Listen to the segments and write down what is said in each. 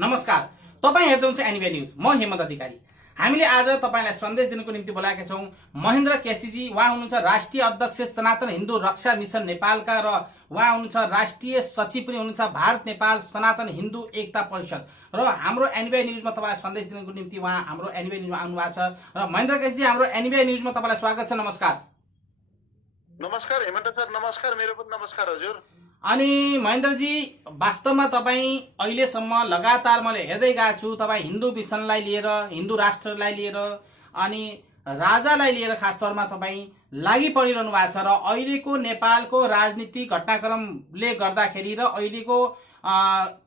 नमस्कार, तपाईं हेर्दै हुनुहुन्छ एनिबी न्यूज। म हेमन्त अधिकारी। हामीले आज तपाईलाई सन्देश दिनको निम्ति बोलाएका छौं महेन्द्र केसीजी। उहाँ हुनुहुन्छ राष्ट्रिय अध्यक्ष सनातन हिन्दू रक्षा मिशन नेपालका र उहाँ हुनुहुन्छ राष्ट्रिय सचिव पनि हुनुहुन्छ भारत नेपाल सनातन हिन्दू एकता परिषद। र हाम्रो एनिबी न्यूजमा तपाईलाई सन्देश दिनको निम्ति उहाँ हाम्रो एनिबी न्यूजमा आउनु भएको छ। र महेन्द्र केसीजी, हाम्रो एनिबी न्यूजमा तपाईलाई स्वागत छ। नमस्कार। नमस्कार हेमन्त सर, नमस्कार। मेरो पनि नमस्कार हजुर। अनि महेन्द्रजी, वास्तवमा तपाईं अहिलेसम्म लगातार मैले हेर्दै गएको छु, तपाईं हिन्दू मिसनलाई लिएर, हिन्दू राष्ट्रलाई लिएर अनि राजालाई लिएर खास तौरमा तपाईं लागि परिरहनु भएको छ। र अहिलेको नेपालको राजनीतिक घटनाक्रमले गर्दाखेरि र अहिलेको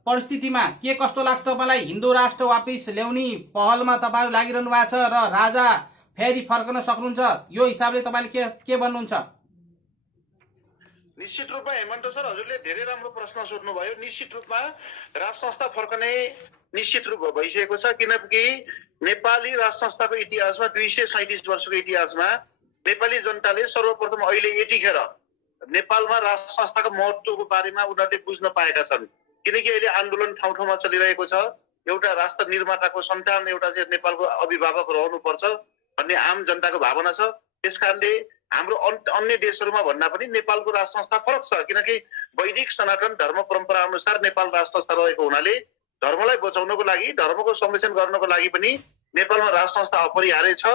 परिस्थितिमा के कस्तो लाग्छ तपाईलाई? हिन्दू राष्ट्र वापस ल्याउने पहलमा तपाईहरु लागिरहनु भएको छ र राजा फेरि फर्कन सक्नुहुन्छ, यो हिसाबले तपाईले के भन्नुहुन्छ? निश्चित रूपमा हेमन्त सर, हजुरले धेरै राम्रो प्रश्न सोध्नुभयो। निश्चित रूपमा राज संस्था फर्कने निश्चित रूप भइसकेको छ, किनकि नेपाली राज संस्थाको इतिहासमा 237 वर्षको इतिहासमा नेपाली जनताले सर्वप्रथम अहिले यतिखेर नेपालमा राज संस्थाको महत्त्वको बारेमा उनीहरूले बुझ्न पाएका छन्। किनकि अहिले आन्दोलन ठाउँ ठाउँमा चलिरहेको छ। एउटा राष्ट्र निर्माताको सन्तान एउटा चाहिँ नेपालको अभिभावक रहनुपर्छ भन्ने आम जनताको भावना छ। त्यसकारणले हाम्रो अन्य देशहरूमा भन्दा पनि नेपालको राज संस्था फरक छ, किनकि वैदिक सनातन धर्म परम्परा अनुसार नेपाल राज संस्था रहेको हुनाले धर्मलाई बचाउनको लागि, धर्मको संरक्षण गर्नको लागि पनि नेपालमा राज संस्था अपरिहार्य छ।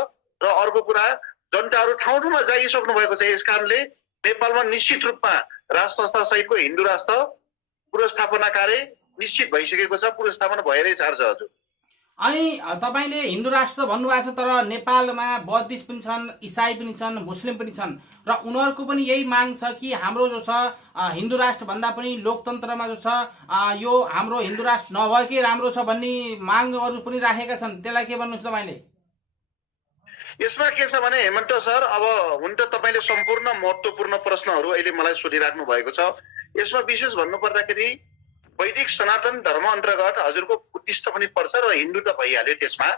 र अर्को कुरा, जनताहरू ठाउँ ठाउँमा जागिसक्नु भएको छ। यस कारणले नेपालमा निश्चित रूपमा राज संस्था सहितको हिन्दू राष्ट्र पुनर्स्थापना कार्य निश्चित भइसकेको छ, पुनर्स्थापना भएरै जान्छ हजुर। अनि तपाईले हिन्दू राष्ट्र भन्नुभएको छ, तर नेपालमा बौद्धिस्ट पनि छन्, इसाई पनि छन्, मुस्लिम पनि छन् र उनीहरूको पनि यही माग छ कि हाम्रो जो छ हिन्दू राष्ट्र भन्दा पनि लोकतन्त्रमा जो छ यो हाम्रो हिन्दू राष्ट्र नभएकै राम्रो छ भन्ने मागहरू पनि राखेका छन्। त्यसलाई के भन्नुहुन्छ तपाईले? यसमा के छ भने हेमन्त सर, अब हुन त तपाईले सम्पूर्ण महत्त्वपूर्ण प्रश्नहरू अहिले मलाई सोधिराख्नु भएको छ। यसमा विशेष भन्नुपर्दाखेरि वैदिक सनातन धर्म अन्तर्गत हजुरको बुद्धिस्ट पनि पर्छ र हिन्दू त भइहाल्यो त्यसमा।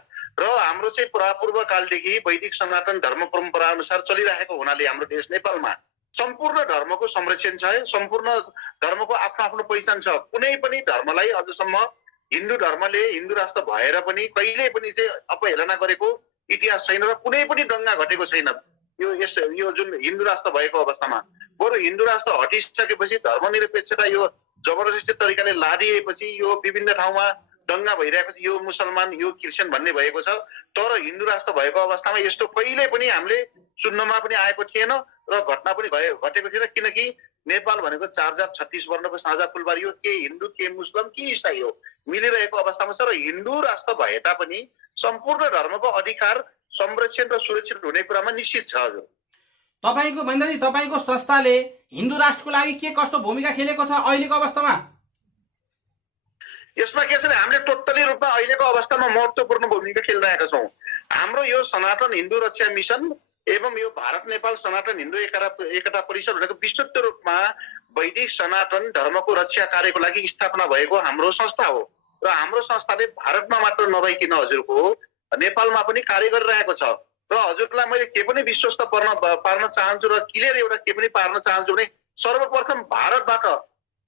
र हाम्रो चाहिँ पुरापूर्व कालदेखि वैदिक सनातन धर्म परम्परा अनुसार चलिरहेको हुनाले हाम्रो देश नेपालमा सम्पूर्ण धर्मको संरक्षण छ। सम्पूर्ण धर्मको आफ्नो आफ्नो पहिचान छ। कुनै पनि धर्मलाई अझसम्म हिन्दू धर्मले हिन्दू राष्ट्र भएर पनि कहिल्यै पनि चाहिँ अपहेलना गरेको इतिहास छैन र कुनै पनि दंगा घटेको छैन यो जुन हिन्दू राष्ट्र भएको अवस्थामा। बरु हिन्दू राष्ट्र हटिसकेपछि धर्मनिरपेक्षता यो जबरजस्ती तरिकाले लादिएपछि यो विभिन्न ठाउँमा दंगा भइरहेको छ, यो मुसलमान यो क्रिस्चियन भन्ने भएको छ। तर हिन्दू राष्ट्र भएको अवस्थामा यस्तो कहिल्यै पनि हामीले सुन्नमा पनि आएको थिएन र घटना पनि घटेको थिएन, किनकि नेपाल भनेको 4 जात 36 वर्णको साझा फुलबारी हो। के हिन्दू के मुस्लिम के इसाई हो मिलिरहेको अवस्थामा छ। र हिन्दू राष्ट्र भए तापनि सम्पूर्ण धर्मको अधिकार संरक्षण र सुरक्षित हुने कुरामा निश्चित छ हजुर। तपाईको महेन्द्रजी, तपाईको संस्थाले हिन्दू राष्ट्रको लागि के कस्तो भूमिका खेलेको छ अहिलेको अवस्थामा? यसमा के छ भने हामीले टोटली रूपमा अहिलेको अवस्थामा महत्त्वपूर्ण भूमिका खेलिरहेका छौँ। हाम्रो यो सनातन हिन्दू रक्षा मिशन एवं यो भारत नेपाल सनातन हिन्दू एकता परिषद भनेको विशुद्ध रूपमा वैदिक सनातन धर्मको रक्षा कार्यको लागि स्थापना भएको हाम्रो संस्था हो। र हाम्रो संस्थाले भारतमा मात्र नभइकन हजुरको नेपालमा पनि कार्य गरिरहेको छ। र हजुरलाई मैले के पनि विश्वस्त पार्न चाहन्छु र क्लियर एउटा के पनि पार्न चाहन्छु भने सर्वप्रथम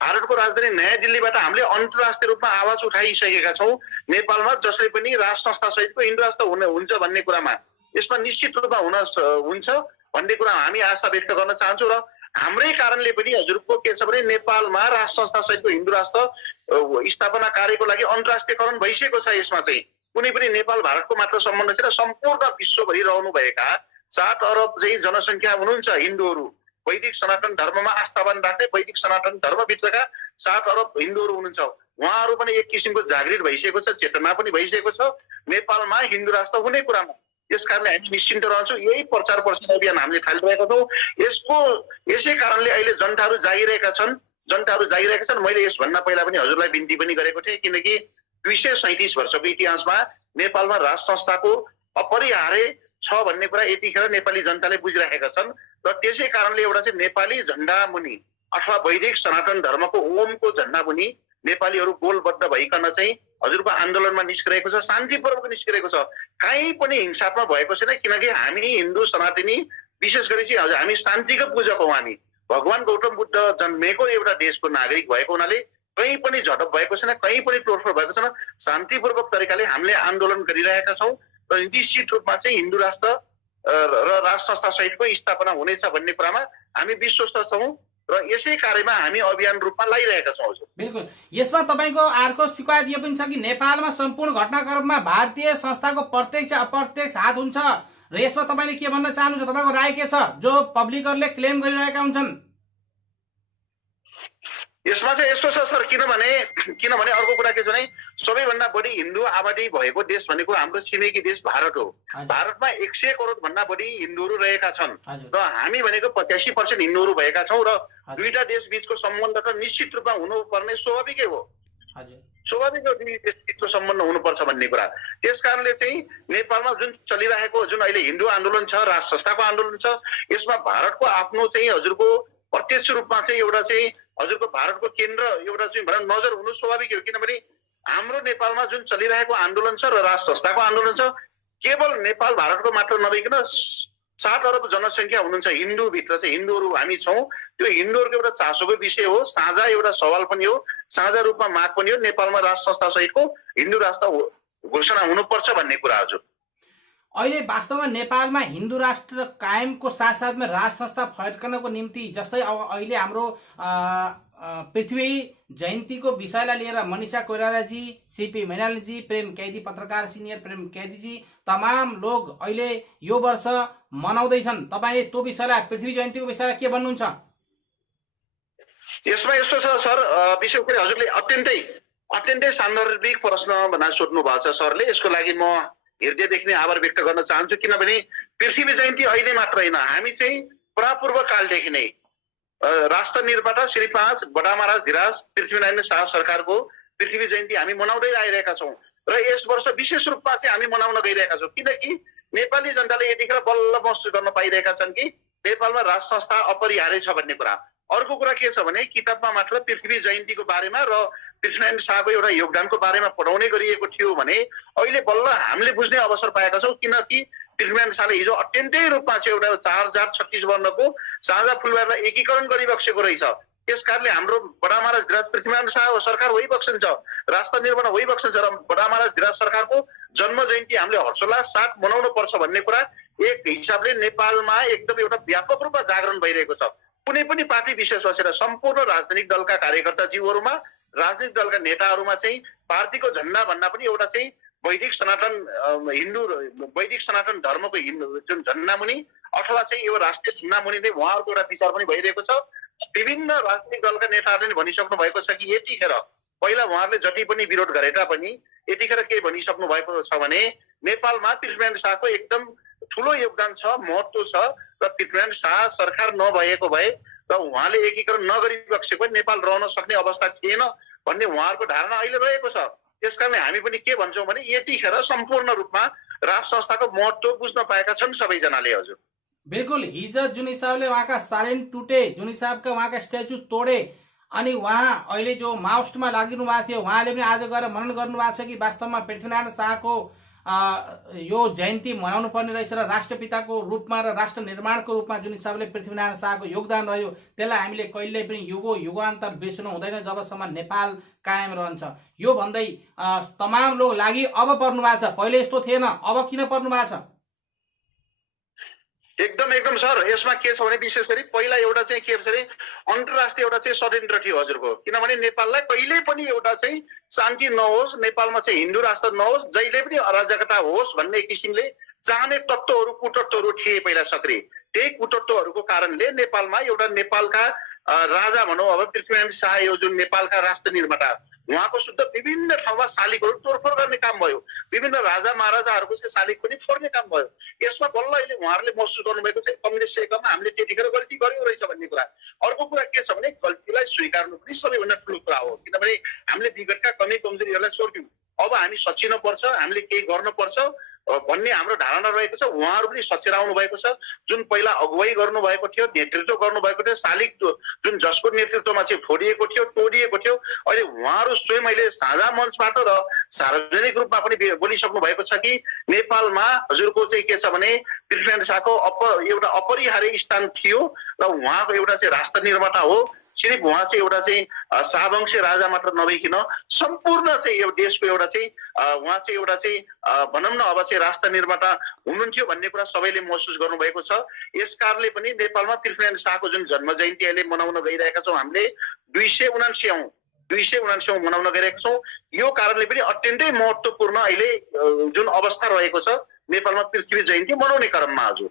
भारतको राजधानी नयाँ दिल्लीबाट हामीले अन्तर्राष्ट्रिय रूपमा आवाज उठाइसकेका छौँ नेपालमा जसले पनि राज संस्था सहितको हिन्दू राष्ट्र हुन्छ भन्ने कुरामा यसमा निश्चित रूपमा हुन्छ भन्ने कुरा हामी आशा व्यक्त गर्न चाहन्छौँ। र हाम्रै कारणले पनि हजुरको के छ भने नेपालमा राज संस्था सहितको हिन्दू राष्ट्र स्थापना कार्यको लागि अन्तर्राष्ट्रियकरण भइसकेको छ। यसमा चाहिँ कुनै पनि नेपाल भारतको मात्र सम्बन्ध छैन, सम्पूर्ण विश्वभरि रहनुभएका 7 अरब चाहिँ जनसङ्ख्या हुनुहुन्छ हिन्दूहरू। वैदिक सनातन धर्ममा आस्थावान राख्ने वैदिक सनातन धर्मभित्रका 7 अरब हिन्दूहरू हुनुहुन्छ। उहाँहरू पनि एक किसिमको जागृत भइसकेको छ, चेतना पनि भइसकेको छ नेपालमा हिन्दू राष्ट्र हुने कुरामा। यस कारणले हामी निश्चिन्त रहन्छौँ। यही प्रचार प्रसार अभियान हामीले थालिरहेका छौँ। यसै कारणले अहिले जनताहरू जागिरहेका छन्। मैले यसभन्दा पहिला पनि हजुरलाई बिन्ती पनि गरेको थिएँ, किनकि 237 वर्षको इतिहासमा नेपालमा राज संस्थाको अपरिहार्य छ भन्ने कुरा यतिखेर नेपाली जनताले बुझिरहेका छन्। र त्यसै कारणले एउटा चाहिँ नेपाली झण्डा मुनि अथवा वैदिक सनातन धर्मको ओमको झण्डा मुनि नेपालीहरू गोलबद्ध भइकन चाहिँ हजुरको आन्दोलनमा निस्किरहेको छ, शान्तिपूर्वक निस्किरहेको छ, कहीँ पनि हिंसात्मक भएको छैन। किनकि हामी हिन्दू सनातनी विशेष गरी चाहिँ हामी शान्तिको पूजक हौँ। हामी भगवान गौतम बुद्ध जन्मेको एउटा देशको नागरिक भएको हुनाले कहीँ पनि झडप भएको छैन, कहीँ पनि तोडफोड भएको छैन। शान्तिपूर्वक तरिकाले हामीले आन्दोलन गरिरहेका छौँ र निश्चित रूपमा चाहिँ हिन्दू राष्ट्र र राष्ट्र संस्था सहितको स्थापना हुनेछ भन्ने कुरामा हामी विश्वस्त छौँ र यसै कार्यमा हामी अभियान रूपमा लागिरहेका छौँ। बिल्कुल। यसमा तपाईँको अर्को शिकायत यो पनि छ कि नेपालमा सम्पूर्ण घटनाक्रममा भारतीय संस्थाको प्रत्यक्ष अप्रत्यक्ष हात हुन्छ र यसमा तपाईँले के भन्न चाहनुहुन्छ? तपाईँको राय के छ जो पब्लिकहरूले क्लेम गरिरहेका हुन्छन्? यसमा चाहिँ यस्तो छ सर, किनभने अर्को कुरा के छ भने सबैभन्दा बढी हिन्दू आबादी भएको देश भनेको हाम्रो छिमेकी देश भारत हो। भारतमा 100 करोड भन्दा बढी हिन्दूहरू रहेका छन् र हामी भनेको 85% हिन्दूहरू भएका छौँ र दुईटा देश बीचको सम्बन्ध त निश्चित रूपमा हुनुपर्ने स्वाभाविकै हो। स्वाभाविक हो दुई देश बीचको सम्बन्ध हुनुपर्छ भन्ने कुरा। त्यस कारणले चाहिँ नेपालमा जुन चलिरहेको जुन अहिले हिन्दू आन्दोलन छ, राष्ट्र संस्थाको आन्दोलन छ, यसमा भारतको आफ्नो चाहिँ हजुरको प्रत्यक्ष रूपमा चाहिँ एउटा चाहिँ हजुरको भारतको केन्द्र एउटा चाहिँ भएर नजर हुनु स्वाभाविक हो। किनभने हाम्रो नेपालमा जुन चलिरहेको आन्दोलन छ र राष्ट्र संस्थाको आन्दोलन छ, केवल नेपाल भारतको मात्र नभइकन 7 अरब जनसङ्ख्या हुनुहुन्छ हिन्दूभित्र चाहिँ हिन्दूहरू हामी छौँ। त्यो हिन्दूहरूको एउटा चासोको विषय हो, साझा एउटा सवाल पनि हो, साझा रूपमा माग पनि हो। नेपालमा राष्ट्र संस्था सहितको हिन्दू राष्ट्र घोषणा हुनुपर्छ भन्ने कुरा हजुर। अहिले वास्तवमा नेपालमा हिन्दू राष्ट्र कायमको साथसाथमा राष्ट्र संस्था फर्कनको निम्ति जस्तै अब अहिले हाम्रो पृथ्वी जयन्तीको विषयलाई लिएर मनिषा कोइरालाजी, सीपी मैनालीजी, प्रेम कैदी पत्रकार सिनियर प्रेम कैदीजी तमाम लोग अहिले यो वर्ष मनाउँदैछन्। तपाईँले त्यो विषयलाई पृथ्वी जयन्तीको विषयलाई के भन्नुहुन्छ? यसमा यस्तो छ सर, विशेष गरी हजुरले अत्यन्तै सान्दर्भिक प्रश्न भनेर सोध्नु भएको छ सरले। यसको लागि म हृदयदेखि नै आभार व्यक्त गर्न चाहन्छु। किनभने पृथ्वी जयन्ती अहिले मात्र होइन, हामी चाहिँ परापूर्व कालदेखि नै राष्ट्र निर्माता श्री 5 बडा महाराज धिराज पृथ्वीनारायण शाह सरकारको पृथ्वी जयन्ती हामी मनाउँदै आइरहेका छौँ र यस वर्ष विशेष रूपमा चाहिँ हामी मनाउन गइरहेका छौँ। किनकि नेपाली जनताले यतिखेर बल्ल महसुस गर्न पाइरहेका छन् कि नेपालमा राष्ट्र संस्था अपरिहार्य छ भन्ने कुरा। अर्को कुरा के छ भने किताबमा मात्र पृथ्वी जयन्तीको बारेमा र पृथ्वीनारायण शाहको एउटा योगदानको बारेमा पढाउने गरिएको थियो भने अहिले बल्ल हामीले बुझ्ने अवसर पाएका छौँ। किनकि पृथ्वीनारायण शाहले हिजो अत्यन्तै रूपमा चाहिँ एउटा 4 जात 36 वर्णको साझा फुलबारलाई एकीकरण गरिबक्सेको रहेछ। त्यस कारणले हाम्रो बडा महाराज धिराज पृथ्वीनारायण शाह सरकार होइबक्सन्छ, राष्ट्र निर्माण होइबक्सन्छ र बडा महाराज धिराज सरकारको जन्म जयन्ती हामीले हर्षोल्लास साथ मनाउनु पर्छ भन्ने कुरा एक हिसाबले नेपालमा एकदम एउटा व्यापक रूपमा जागरण भइरहेको छ। कुनै पनि पार्टी विशेष बसेर सम्पूर्ण राजनैतिक दलका कार्यकर्ता जीवहरूमा, राजनीतिक दलका नेताहरूमा चाहिँ पार्टीको झण्डा भन्दा पनि एउटा चाहिँ वैदिक सनातन धर्मको जुन झण्डा मुनि अथवा चाहिँ यो राष्ट्रिय झण्डा मुनि नै उहाँहरूको एउटा विचार पनि भइरहेको छ। विभिन्न राजनीतिक दलका नेताहरूले भनिसक्नु भएको छ कि यतिखेर पहिला उहाँहरूले जति पनि विरोध गरे तापनि यतिखेर के भनिसक्नु भएको छ भने नेपालमा पृथ्वीनारायण शाहको एकदम ठुलो योगदान छ, महत्त्व छ र पृथ्वीनारायण शाह सरकार नभएको भए र उहाँले एकीकरण नगरिबक्सेको नेपाल रहन सक्ने अवस्था थिएन भन्ने उहाँहरूको धारणा अहिले रहेको छ। त्यस कारणले हामी पनि के भन्छौँ भने यतिखेर सम्पूर्ण रूपमा राष्ट्र संस्थाको महत्त्व बुझ्न पाएका छन् सबैजनाले हजुर। बिल्कुल। हिजो जुन हिसाबले उहाँका सालेन टुटे, जुन हिसाबका उहाँका स्ट्याचु तोडे अनि उहाँ अहिले जो माओस्टमा लागिनु भएको थियो उहाँले पनि आज गएर मनन गर्नुभएको छ कि वास्तवमा पृथ्वीनारायण शाहको यो जयन्ती मनाउनु पर्ने रहेछ र राष्ट्रपिताको रूपमा र राष्ट्र निर्माणको रूपमा जुन हिसाबले पृथ्वीनारायण शाहको योगदान रह्यो त्यसलाई हामीले कहिल्यै पनि युगान्तर बिर्सनु हुँदैन जबसम्म नेपाल कायम रहन्छ। यो भन्दै तमाम लोग लागि अब पर्नु भएको छ, पहिले यस्तो थिएन, अब किन पर्नु भएको छ? एकदम सर, यसमा के छ भने विशेष गरी पहिला एउटा चाहिँ के भन्छ अरे अन्तर्राष्ट्रिय एउटा चाहिँ षड्यन्त्र थियो हजुरको। किनभने नेपाललाई कहिल्यै पनि एउटा चाहिँ शान्ति नहोस्, नेपालमा चाहिँ हिन्दू राष्ट्र नहोस्, जहिले पनि अराजकता होस् भन्ने किसिमले चाहने तत्त्वहरू कुतत्त्वहरू थिए पहिला सक्रिय। त्यही कुतत्त्वहरूको कारणले नेपालमा एउटा नेपालका राजा भनौँ अब पृथ्वीनारायण शाह यो जुन नेपालका राष्ट्र निर्माता उहाँको शुद्ध विभिन्न ठाउँमा शालिगहरू तोडफोड गर्ने काम भयो, विभिन्न राजा महाराजाहरूको चाहिँ शालिग पनि फोड्ने काम भयो। यसमा बल्ल अहिले उहाँहरूले महसुस गर्नुभएको चाहिँ कम्युनिस्ट एकमा हामीले त्यतिखेर गल्ती गर्यो रहेछ भन्ने कुरा। अर्को कुरा के छ भने गल्तीलाई स्वीकार्नु पनि सबैभन्दा ठुलो कुरा हो। किनभने हामीले विगतका कमी कमजोरीहरूलाई छोड्यौँ, अब हामी सचिनुपर्छ, हामीले केही गर्नुपर्छ भन्ने हाम्रो धारणा रहेको छ। उहाँहरू पनि सचेत आउनु भएको छ। जुन पहिला अगुवाई गर्नुभएको थियो, नेतृत्व गर्नुभएको थियो, शालिग जुन जसको नेतृत्वमा चाहिँ फोडिएको थियो, तोडिएको थियो, अहिले उहाँहरू स्वयं अहिले साझा मञ्चबाट र सार्वजनिक रूपमा पनि बोलिसक्नु भएको छ कि नेपालमा हजुरको चाहिँ के छ भने पृथ्वीनारायण शाहको एउटा अपरिहार्य स्थान थियो र उहाँको एउटा चाहिँ राष्ट्र निर्माता हो सिर्फ उहाँ चाहिँ एउटा चाहिँ शाहवंशी राजा मात्र नभइकन सम्पूर्ण चाहिँ यो देशको एउटा चाहिँ उहाँ चाहिँ एउटा चाहिँ भनौँ न अब चाहिँ राष्ट्र निर्माता हुनुहुन्थ्यो भन्ने कुरा सबैले महसुस गर्नुभएको छ। यस कारणले पनि नेपालमा पृथ्वीनारायण शाहको जुन जन्म जयन्ती अहिले मनाउन गइरहेका छौँ हामीले 279औं मनाउन गइरहेका छौँ। यो कारणले पनि अत्यन्तै महत्त्वपूर्ण अहिले जुन अवस्था रहेको छ नेपालमा पृथ्वी जयन्ती मनाउने क्रममा हजुर।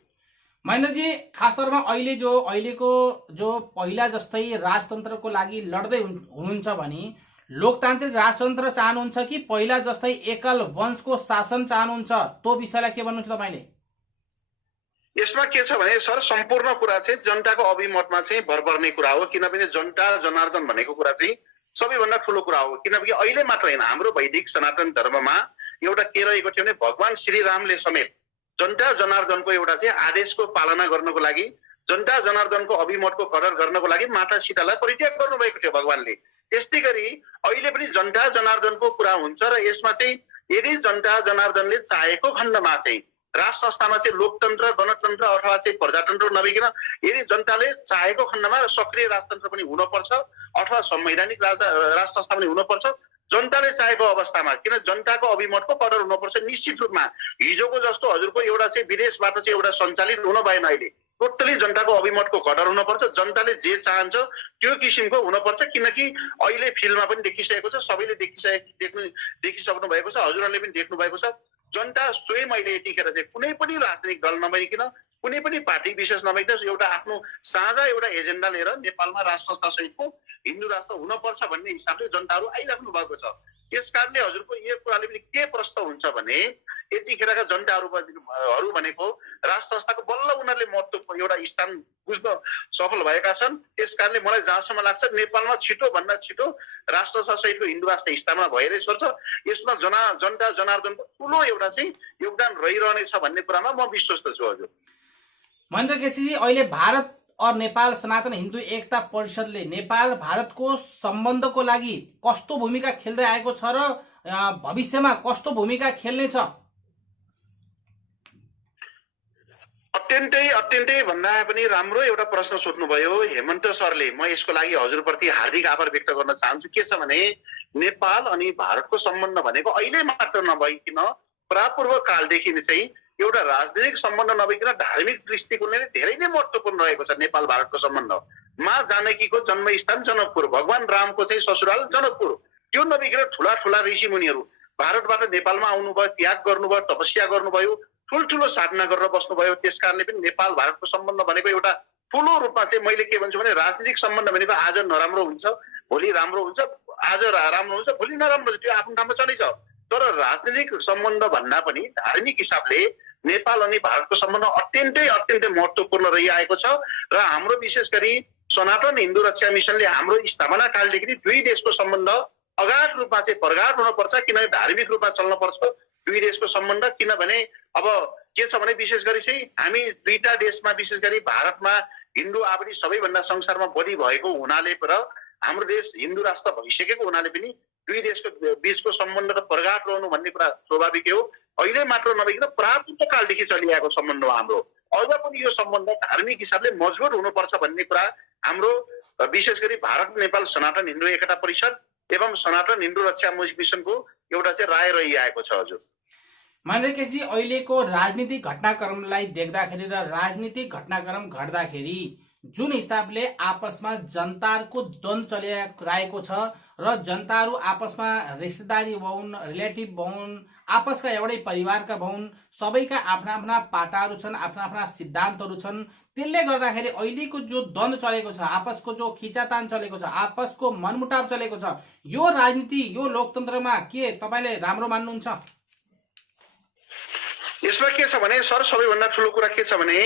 महेन्द्रजी, खास तौरमा अहिलेको जो पहिला जस्तै राजतन्त्रको लागि लड्दै हुनुहुन्छ भने लोकतान्त्रिक राजतन्त्र चाहनुहुन्छ कि पहिला जस्तै एकल वंशको शासन चाहनुहुन्छ? त्यो विषयलाई के भन्नुहुन्छ तपाईँले? यसमा के छ भने सर सम्पूर्ण कुरा चाहिँ जनताको अभिमतमा चाहिँ भर पर्ने कुरा हो। किनभने जनता जनार्दन भनेको कुरा चाहिँ सबैभन्दा ठुलो कुरा हो। किनकि अहिले मात्र होइन, हाम्रो वैदिक सनातन धर्ममा एउटा के रहेको थियो भने भगवान श्रीरामले समेत जनता जनार्दनको एउटा चाहिँ आदेशको पालना गर्नको लागि, जनता जनार्दनको अभिमतको कदर गर्नको लागि माता सीतालाई परित्याग गर्नुभएको थियो भगवानले। त्यस्तै गरी अहिले पनि जनता जनार्दनको कुरा हुन्छ र यसमा चाहिँ यदि जनता जनार्दनले चाहेको खण्डमा चाहिँ राज संस्थामा चाहिँ लोकतन्त्र, गणतन्त्र अथवा चाहिँ प्रजातन्त्र नभइकन यदि जनताले चाहेको खण्डमा सक्रिय राजतन्त्र पनि हुनपर्छ अथवा संवैधानिक राज संस्था पनि हुनपर्छ। जनताले चाहेको अवस्थामा, किन जनताको अभिमतको कदर हुनुपर्छ निश्चित रूपमा। हिजोको जस्तो हजुरको एउटा चाहिँ विदेशबाट चाहिँ एउटा सञ्चालित हुन भएन। अहिले टोटली जनताको अभिमतको कदर हुनुपर्छ। जनताले जे चाहन्छ त्यो किसिमको हुनपर्छ। किनकि अहिले फिल्डमा पनि देखिसकेको छ, सबैले देखिसक्नु भएको छ, हजुरहरूले पनि देख्नु भएको छ। जनता स्वयं अहिले यतिखेर चाहिँ कुनै पनि राजनीतिक दल नभइकन, कुनै पनि पार्टी विशेष नभइकन एउटा आफ्नो साझा एउटा एजेन्डा लिएर नेपालमा राज संस्था सहितको हिन्दू राष्ट्र हुनपर्छ भन्ने हिसाबले जनताहरू आइराख्नु भएको छ। यस कारणले हजुरको यो कुराले पनि के प्रश्न हुन्छ भने यतिखेरका जनताहरू भनेको राज संस्थाको बल्ल उनीहरूले महत्त्व एउटा स्थान बुझ्न सफल भएका छन्। त्यस कारणले मलाई जहाँसम्म लाग्छ नेपालमा छिटो भन्दा छिटो राज संस्था सहितको हिन्दू राष्ट्र स्थापना भएरै छोड्छ। यसमा जनता जनार्दनको ठुलो एउटा चाहिँ योगदान रहिरहनेछ भन्ने कुरामा म विश्वस्त छु हजुर। महेन्द्र केसीजी, अहिले भारत और नेपाल सनातन हिन्दू एकता परिषदले नेपाल भारतको सम्बन्धको लागि कस्तो भूमिका खेल्दै आएको छ र भविष्यमा कस्तो भूमिका खेल्नेछ? अत्यन्तै भन्दा पनि राम्रो एउटा प्रश्न सोध्नुभयो हेमन्त सरले। म यसको लागि हजुरप्रति हार्दिक आभार व्यक्त गर्न चाहन्छु। के छ भने नेपाल अनि भारतको सम्बन्ध भनेको अहिले मात्र नभइकन प्रापूर्व कालदेखि नै चाहिँ एउटा राजनीतिक सम्बन्ध नभइकन धार्मिक दृष्टिकोणले धेरै नै महत्त्वपूर्ण रहेको छ। नेपाल भारतको सम्बन्ध माँ जानकीको जन्मस्थान जनकपुर, भगवान रामको चाहिँ ससुराल जनकपुर, त्यो नभइकन ठुला ठुला ऋषि मुनिहरू भारतबाट नेपालमा आउनुभयो, त्याग गर्नुभयो, तपस्या गर्नुभयो, ठुल्ठुलो साधना गरेर बस्नुभयो। त्यस कारणले पनि नेपाल भारतको सम्बन्ध भनेको एउटा ठुलो रूपमा चाहिँ मैले के भन्छु भने राजनीतिक सम्बन्ध भनेको आज नराम्रो हुन्छ, भोलि राम्रो हुन्छ, आज राम्रो हुन्छ, भोलि नराम्रो हुन्छ, त्यो आफ्नो ठाउँमा चलिन्छ। तर राजनीतिक सम्बन्ध भन्दा पनि धार्मिक हिसाबले नेपाल अनि भारतको सम्बन्ध अत्यन्तै महत्त्वपूर्ण रहिआएको छ। र हाम्रो विशेष गरी सनातन हिन्दू रक्षा मिसनले हाम्रो स्थापना कालदेखि दुई देशको सम्बन्ध अगाध रूपमा चाहिँ प्रगाढ हुनुपर्छ। किनभने धार्मिक रूपमा चल्न पर्छ दुई देशको सम्बन्ध। किनभने अब के छ भने विशेष गरी चाहिँ हामी दुईटा देशमा विशेष गरी भारतमा हिन्दू आबादी सबैभन्दा संसारमा बढी भएको हुनाले र हाम्रो देश हिन्दू राष्ट्र भइसकेको हुनाले पनि दुई देशको बीचको सम्बन्ध त प्रगाढ रहनु भन्ने कुरा स्वाभाविक हो। अहिले मात्र नभइकन प्राचीन कालदेखि चलिआएको सम्बन्ध हो हाम्रो। अझ पनि यो सम्बन्ध धार्मिक हिसाबले मजबुत हुनुपर्छ भन्ने कुरा हाम्रो विशेष गरी भारत नेपाल सनातन हिन्दू एकता परिषद एवं सनातन हिन्दू रक्षा मिसनको एउटा चाहिँ राय रहिआएको छ हजुर। महेन्द्र केसी, अहिलेको राजनीतिक घटनाक्रमलाई देख्दाखेरि र राजनीतिक घटनाक्रम घट्दाखेरि जुन हिसाबले आपसमा जनताहरूको द्वन्द्व चलिरहेको छ र जनताहरू आपसमा रिश्तेदारी भउन्, रिलेटिभ भउन्, आपसका एउटै परिवारका भउन्, सबैका आफ्ना आफ्ना पाटाहरू छन्, आफ्ना आफ्ना सिद्धान्तहरू छन्। त्यसले गर्दाखेरि अहिलेको जो द्वन्द्व चलेको छ, आपसको जो खिचातान चलेको छ, आपसको मनमुटाव चलेको छ, यो राजनीति यो लोकतन्त्रमा के तपाईँले राम्रो मान्नुहुन्छ? यसमा के छ भने सर सबैभन्दा ठुलो कुरा के छ भने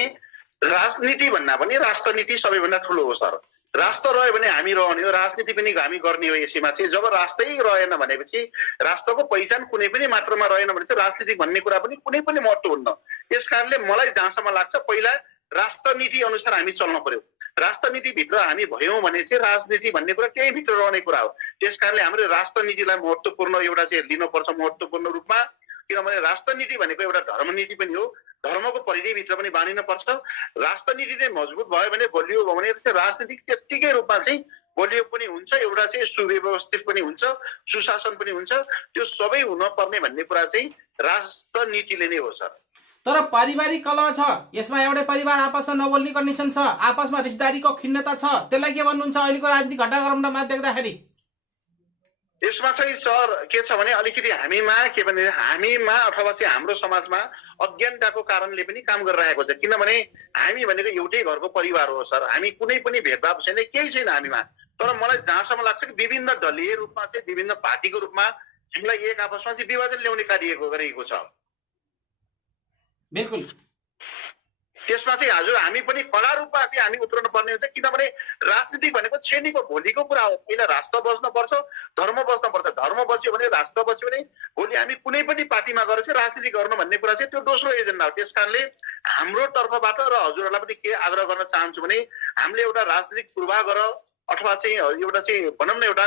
राजनीति भन्दा पनि राष्ट्रनीति सबैभन्दा ठुलो हो सर। राष्ट्र रह्यो भने हामी रहने हो, राजनीति पनि हामी गर्ने हो। यसैमा चाहिँ जब राष्ट्रै रहेन भनेपछि राष्ट्रको पहिचान कुनै पनि मात्रामा रहेन भने चाहिँ राजनीतिक भन्ने कुरा पनि कुनै पनि महत्त्व हुन्न। त्यस कारणले मलाई जहाँसम्म लाग्छ पहिला राष्ट्रनीति अनुसार हामी चल्न पर्यो। राष्ट्रनीतिभित्र हामी भयौँ भने चाहिँ राजनीति भन्ने कुरा त्यही भित्र रहने कुरा हो। त्यस कारणले हामीले राष्ट्रनीतिलाई महत्त्वपूर्ण एउटा चाहिँ लिनुपर्छ महत्त्वपूर्ण रूपमा। किनभने राष्ट्रनीति भनेको एउटा धर्मनीति पनि हो, धर्मको परिधिभित्र पनि बाँडिन पर्छ। राष्ट्रनीति नै मजबुत भयो भने, बलियो भयो भने चाहिँ राजनीति त्यत्तिकै रूपमा चाहिँ बलियो पनि हुन्छ, एउटा चाहिँ सुव्यवस्थित पनि हुन्छ, सुशासन पनि हुन्छ। त्यो सबै हुनपर्ने भन्ने कुरा चाहिँ राष्ट्रनीतिले नै हो सर। तर पारिवारिक कलह छ, यसमा एउटै परिवार आपसमा नबोल्ने कन्डिसन छ, आपसमा रिश्तेदारीको खिन्नता छ, त्यसलाई के भन्नुहुन्छ अहिलेको राजनीतिक घटनाक्रममा देख्दाखेरि? यसमा चाहिँ सर के छ भने अलिकति हामीमा अथवा चाहिँ हाम्रो समाजमा अज्ञानताको कारणले पनि काम गरिरहेको छ। किनभने हामी भनेको एउटै घरको परिवार हो सर, हामी कुनै पनि भेदभाव छैन, केही छैन हामीमा। तर मलाई जहाँसम्म लाग्छ कि विभिन्न दलीय रूपमा चाहिँ विभिन्न पार्टीको रूपमा हामीलाई एक आपसमा चाहिँ विभाजन ल्याउने कार्य गरेको छ। बिल्कुल। त्यसमा चाहिँ हजुर हामी पनि कडा रूपमा चाहिँ हामी उत्रनु पर्ने हुन्छ। किनभने राजनीति भनेको छेनीको भोलिको कुरा हो। पहिला राष्ट्र बच्न पर्छ, धर्म बच्न पर्छ, धर्म बच्यो भने राष्ट्र बच्यो भने भोलि हामी कुनै पनि पार्टीमा गएर चाहिँ राजनीति गर्नु भन्ने कुरा चाहिँ त्यो दोस्रो एजेन्डा हो। त्यस कारणले हाम्रो तर्फबाट र हजुरहरूलाई पनि के आग्रह गर्न चाहन्छु भने हामीले एउटा राजनीतिक पूर्वाग्रह अथवा चाहिँ एउटा चाहिँ भनौँ न एउटा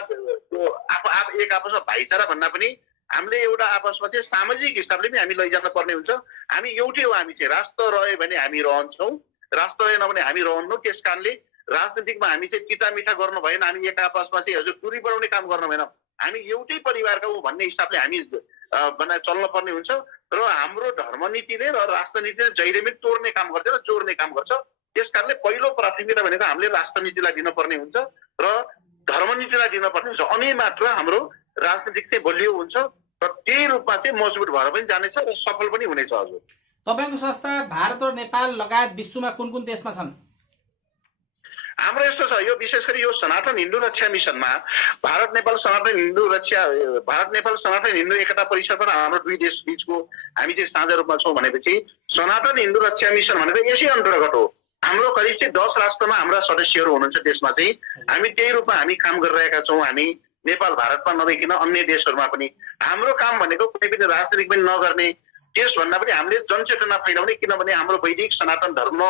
एक आपसमा भाइचारा भन्दा पनि हामीले एउटा आपसमा चाहिँ सामाजिक हिसाबले पनि हामी लैजान पर्ने हुन्छ। हामी एउटै हो, हामी चाहिँ राष्ट्र रह्यो भने हामी रहन्छौँ, राष्ट्र रहेन भने हामी रहन्नौँ। त्यस कारणले राजनीतिकमा हामी चाहिँ तिता मिठा गर्नु भएन, हामी एक आपसमा चाहिँ हजुर दूरी बढाउने काम गर्नु भएन, हामी एउटै परिवारका हो भन्ने हिसाबले हामी चल्न पर्ने हुन्छ। र हाम्रो धर्मनीतिले र राष्ट्रनीतिले जहिलेमै तोड्ने काम गर्छ र जोड्ने काम गर्छ। त्यस कारणले पहिलो प्राथमिकता भनेको हामीले राष्ट्रनीतिलाई दिनुपर्ने हुन्छ र धर्मनीतिलाई दिनुपर्ने हुन्छ। अनि मात्र हाम्रो राजनीतिक चाहिँ बलियो हुन्छ र त्यही रूपमा चाहिँ मजबुत भएर पनि जानेछ र सफल पनि हुनेछ। हजुर, तपाईँको संस्था भारत र नेपाल लगायत विश्वमा कुन कुन देशमा छन्? हाम्रो यस्तो छ, यो विशेष गरी यो सनातन हिन्दू रक्षा मिसनमा भारत नेपाल सनातन हिन्दू एकता परिषदमा हाम्रो दुई देश बीचको हामी चाहिँ साझा रूपमा छौँ भनेपछि सनातन हिन्दू रक्षा मिसन भनेको यसै अन्तर्गत हो। हाम्रो करिब चाहिँ 10 राष्ट्रमा हाम्रा सदस्यहरू हुनुहुन्छ। त्यसमा चाहिँ हामी त्यही रूपमा हामी काम गरिरहेका छौँ। हामी नेपाल भारतमा नभइकन अन्य देशहरूमा पनि हाम्रो काम भनेको कुनै पनि राजनीतिक पनि नगर्ने, त्यसभन्दा पनि हामीले जनचेतना फैलाउने। किनभने हाम्रो वैदिक सनातन धर्म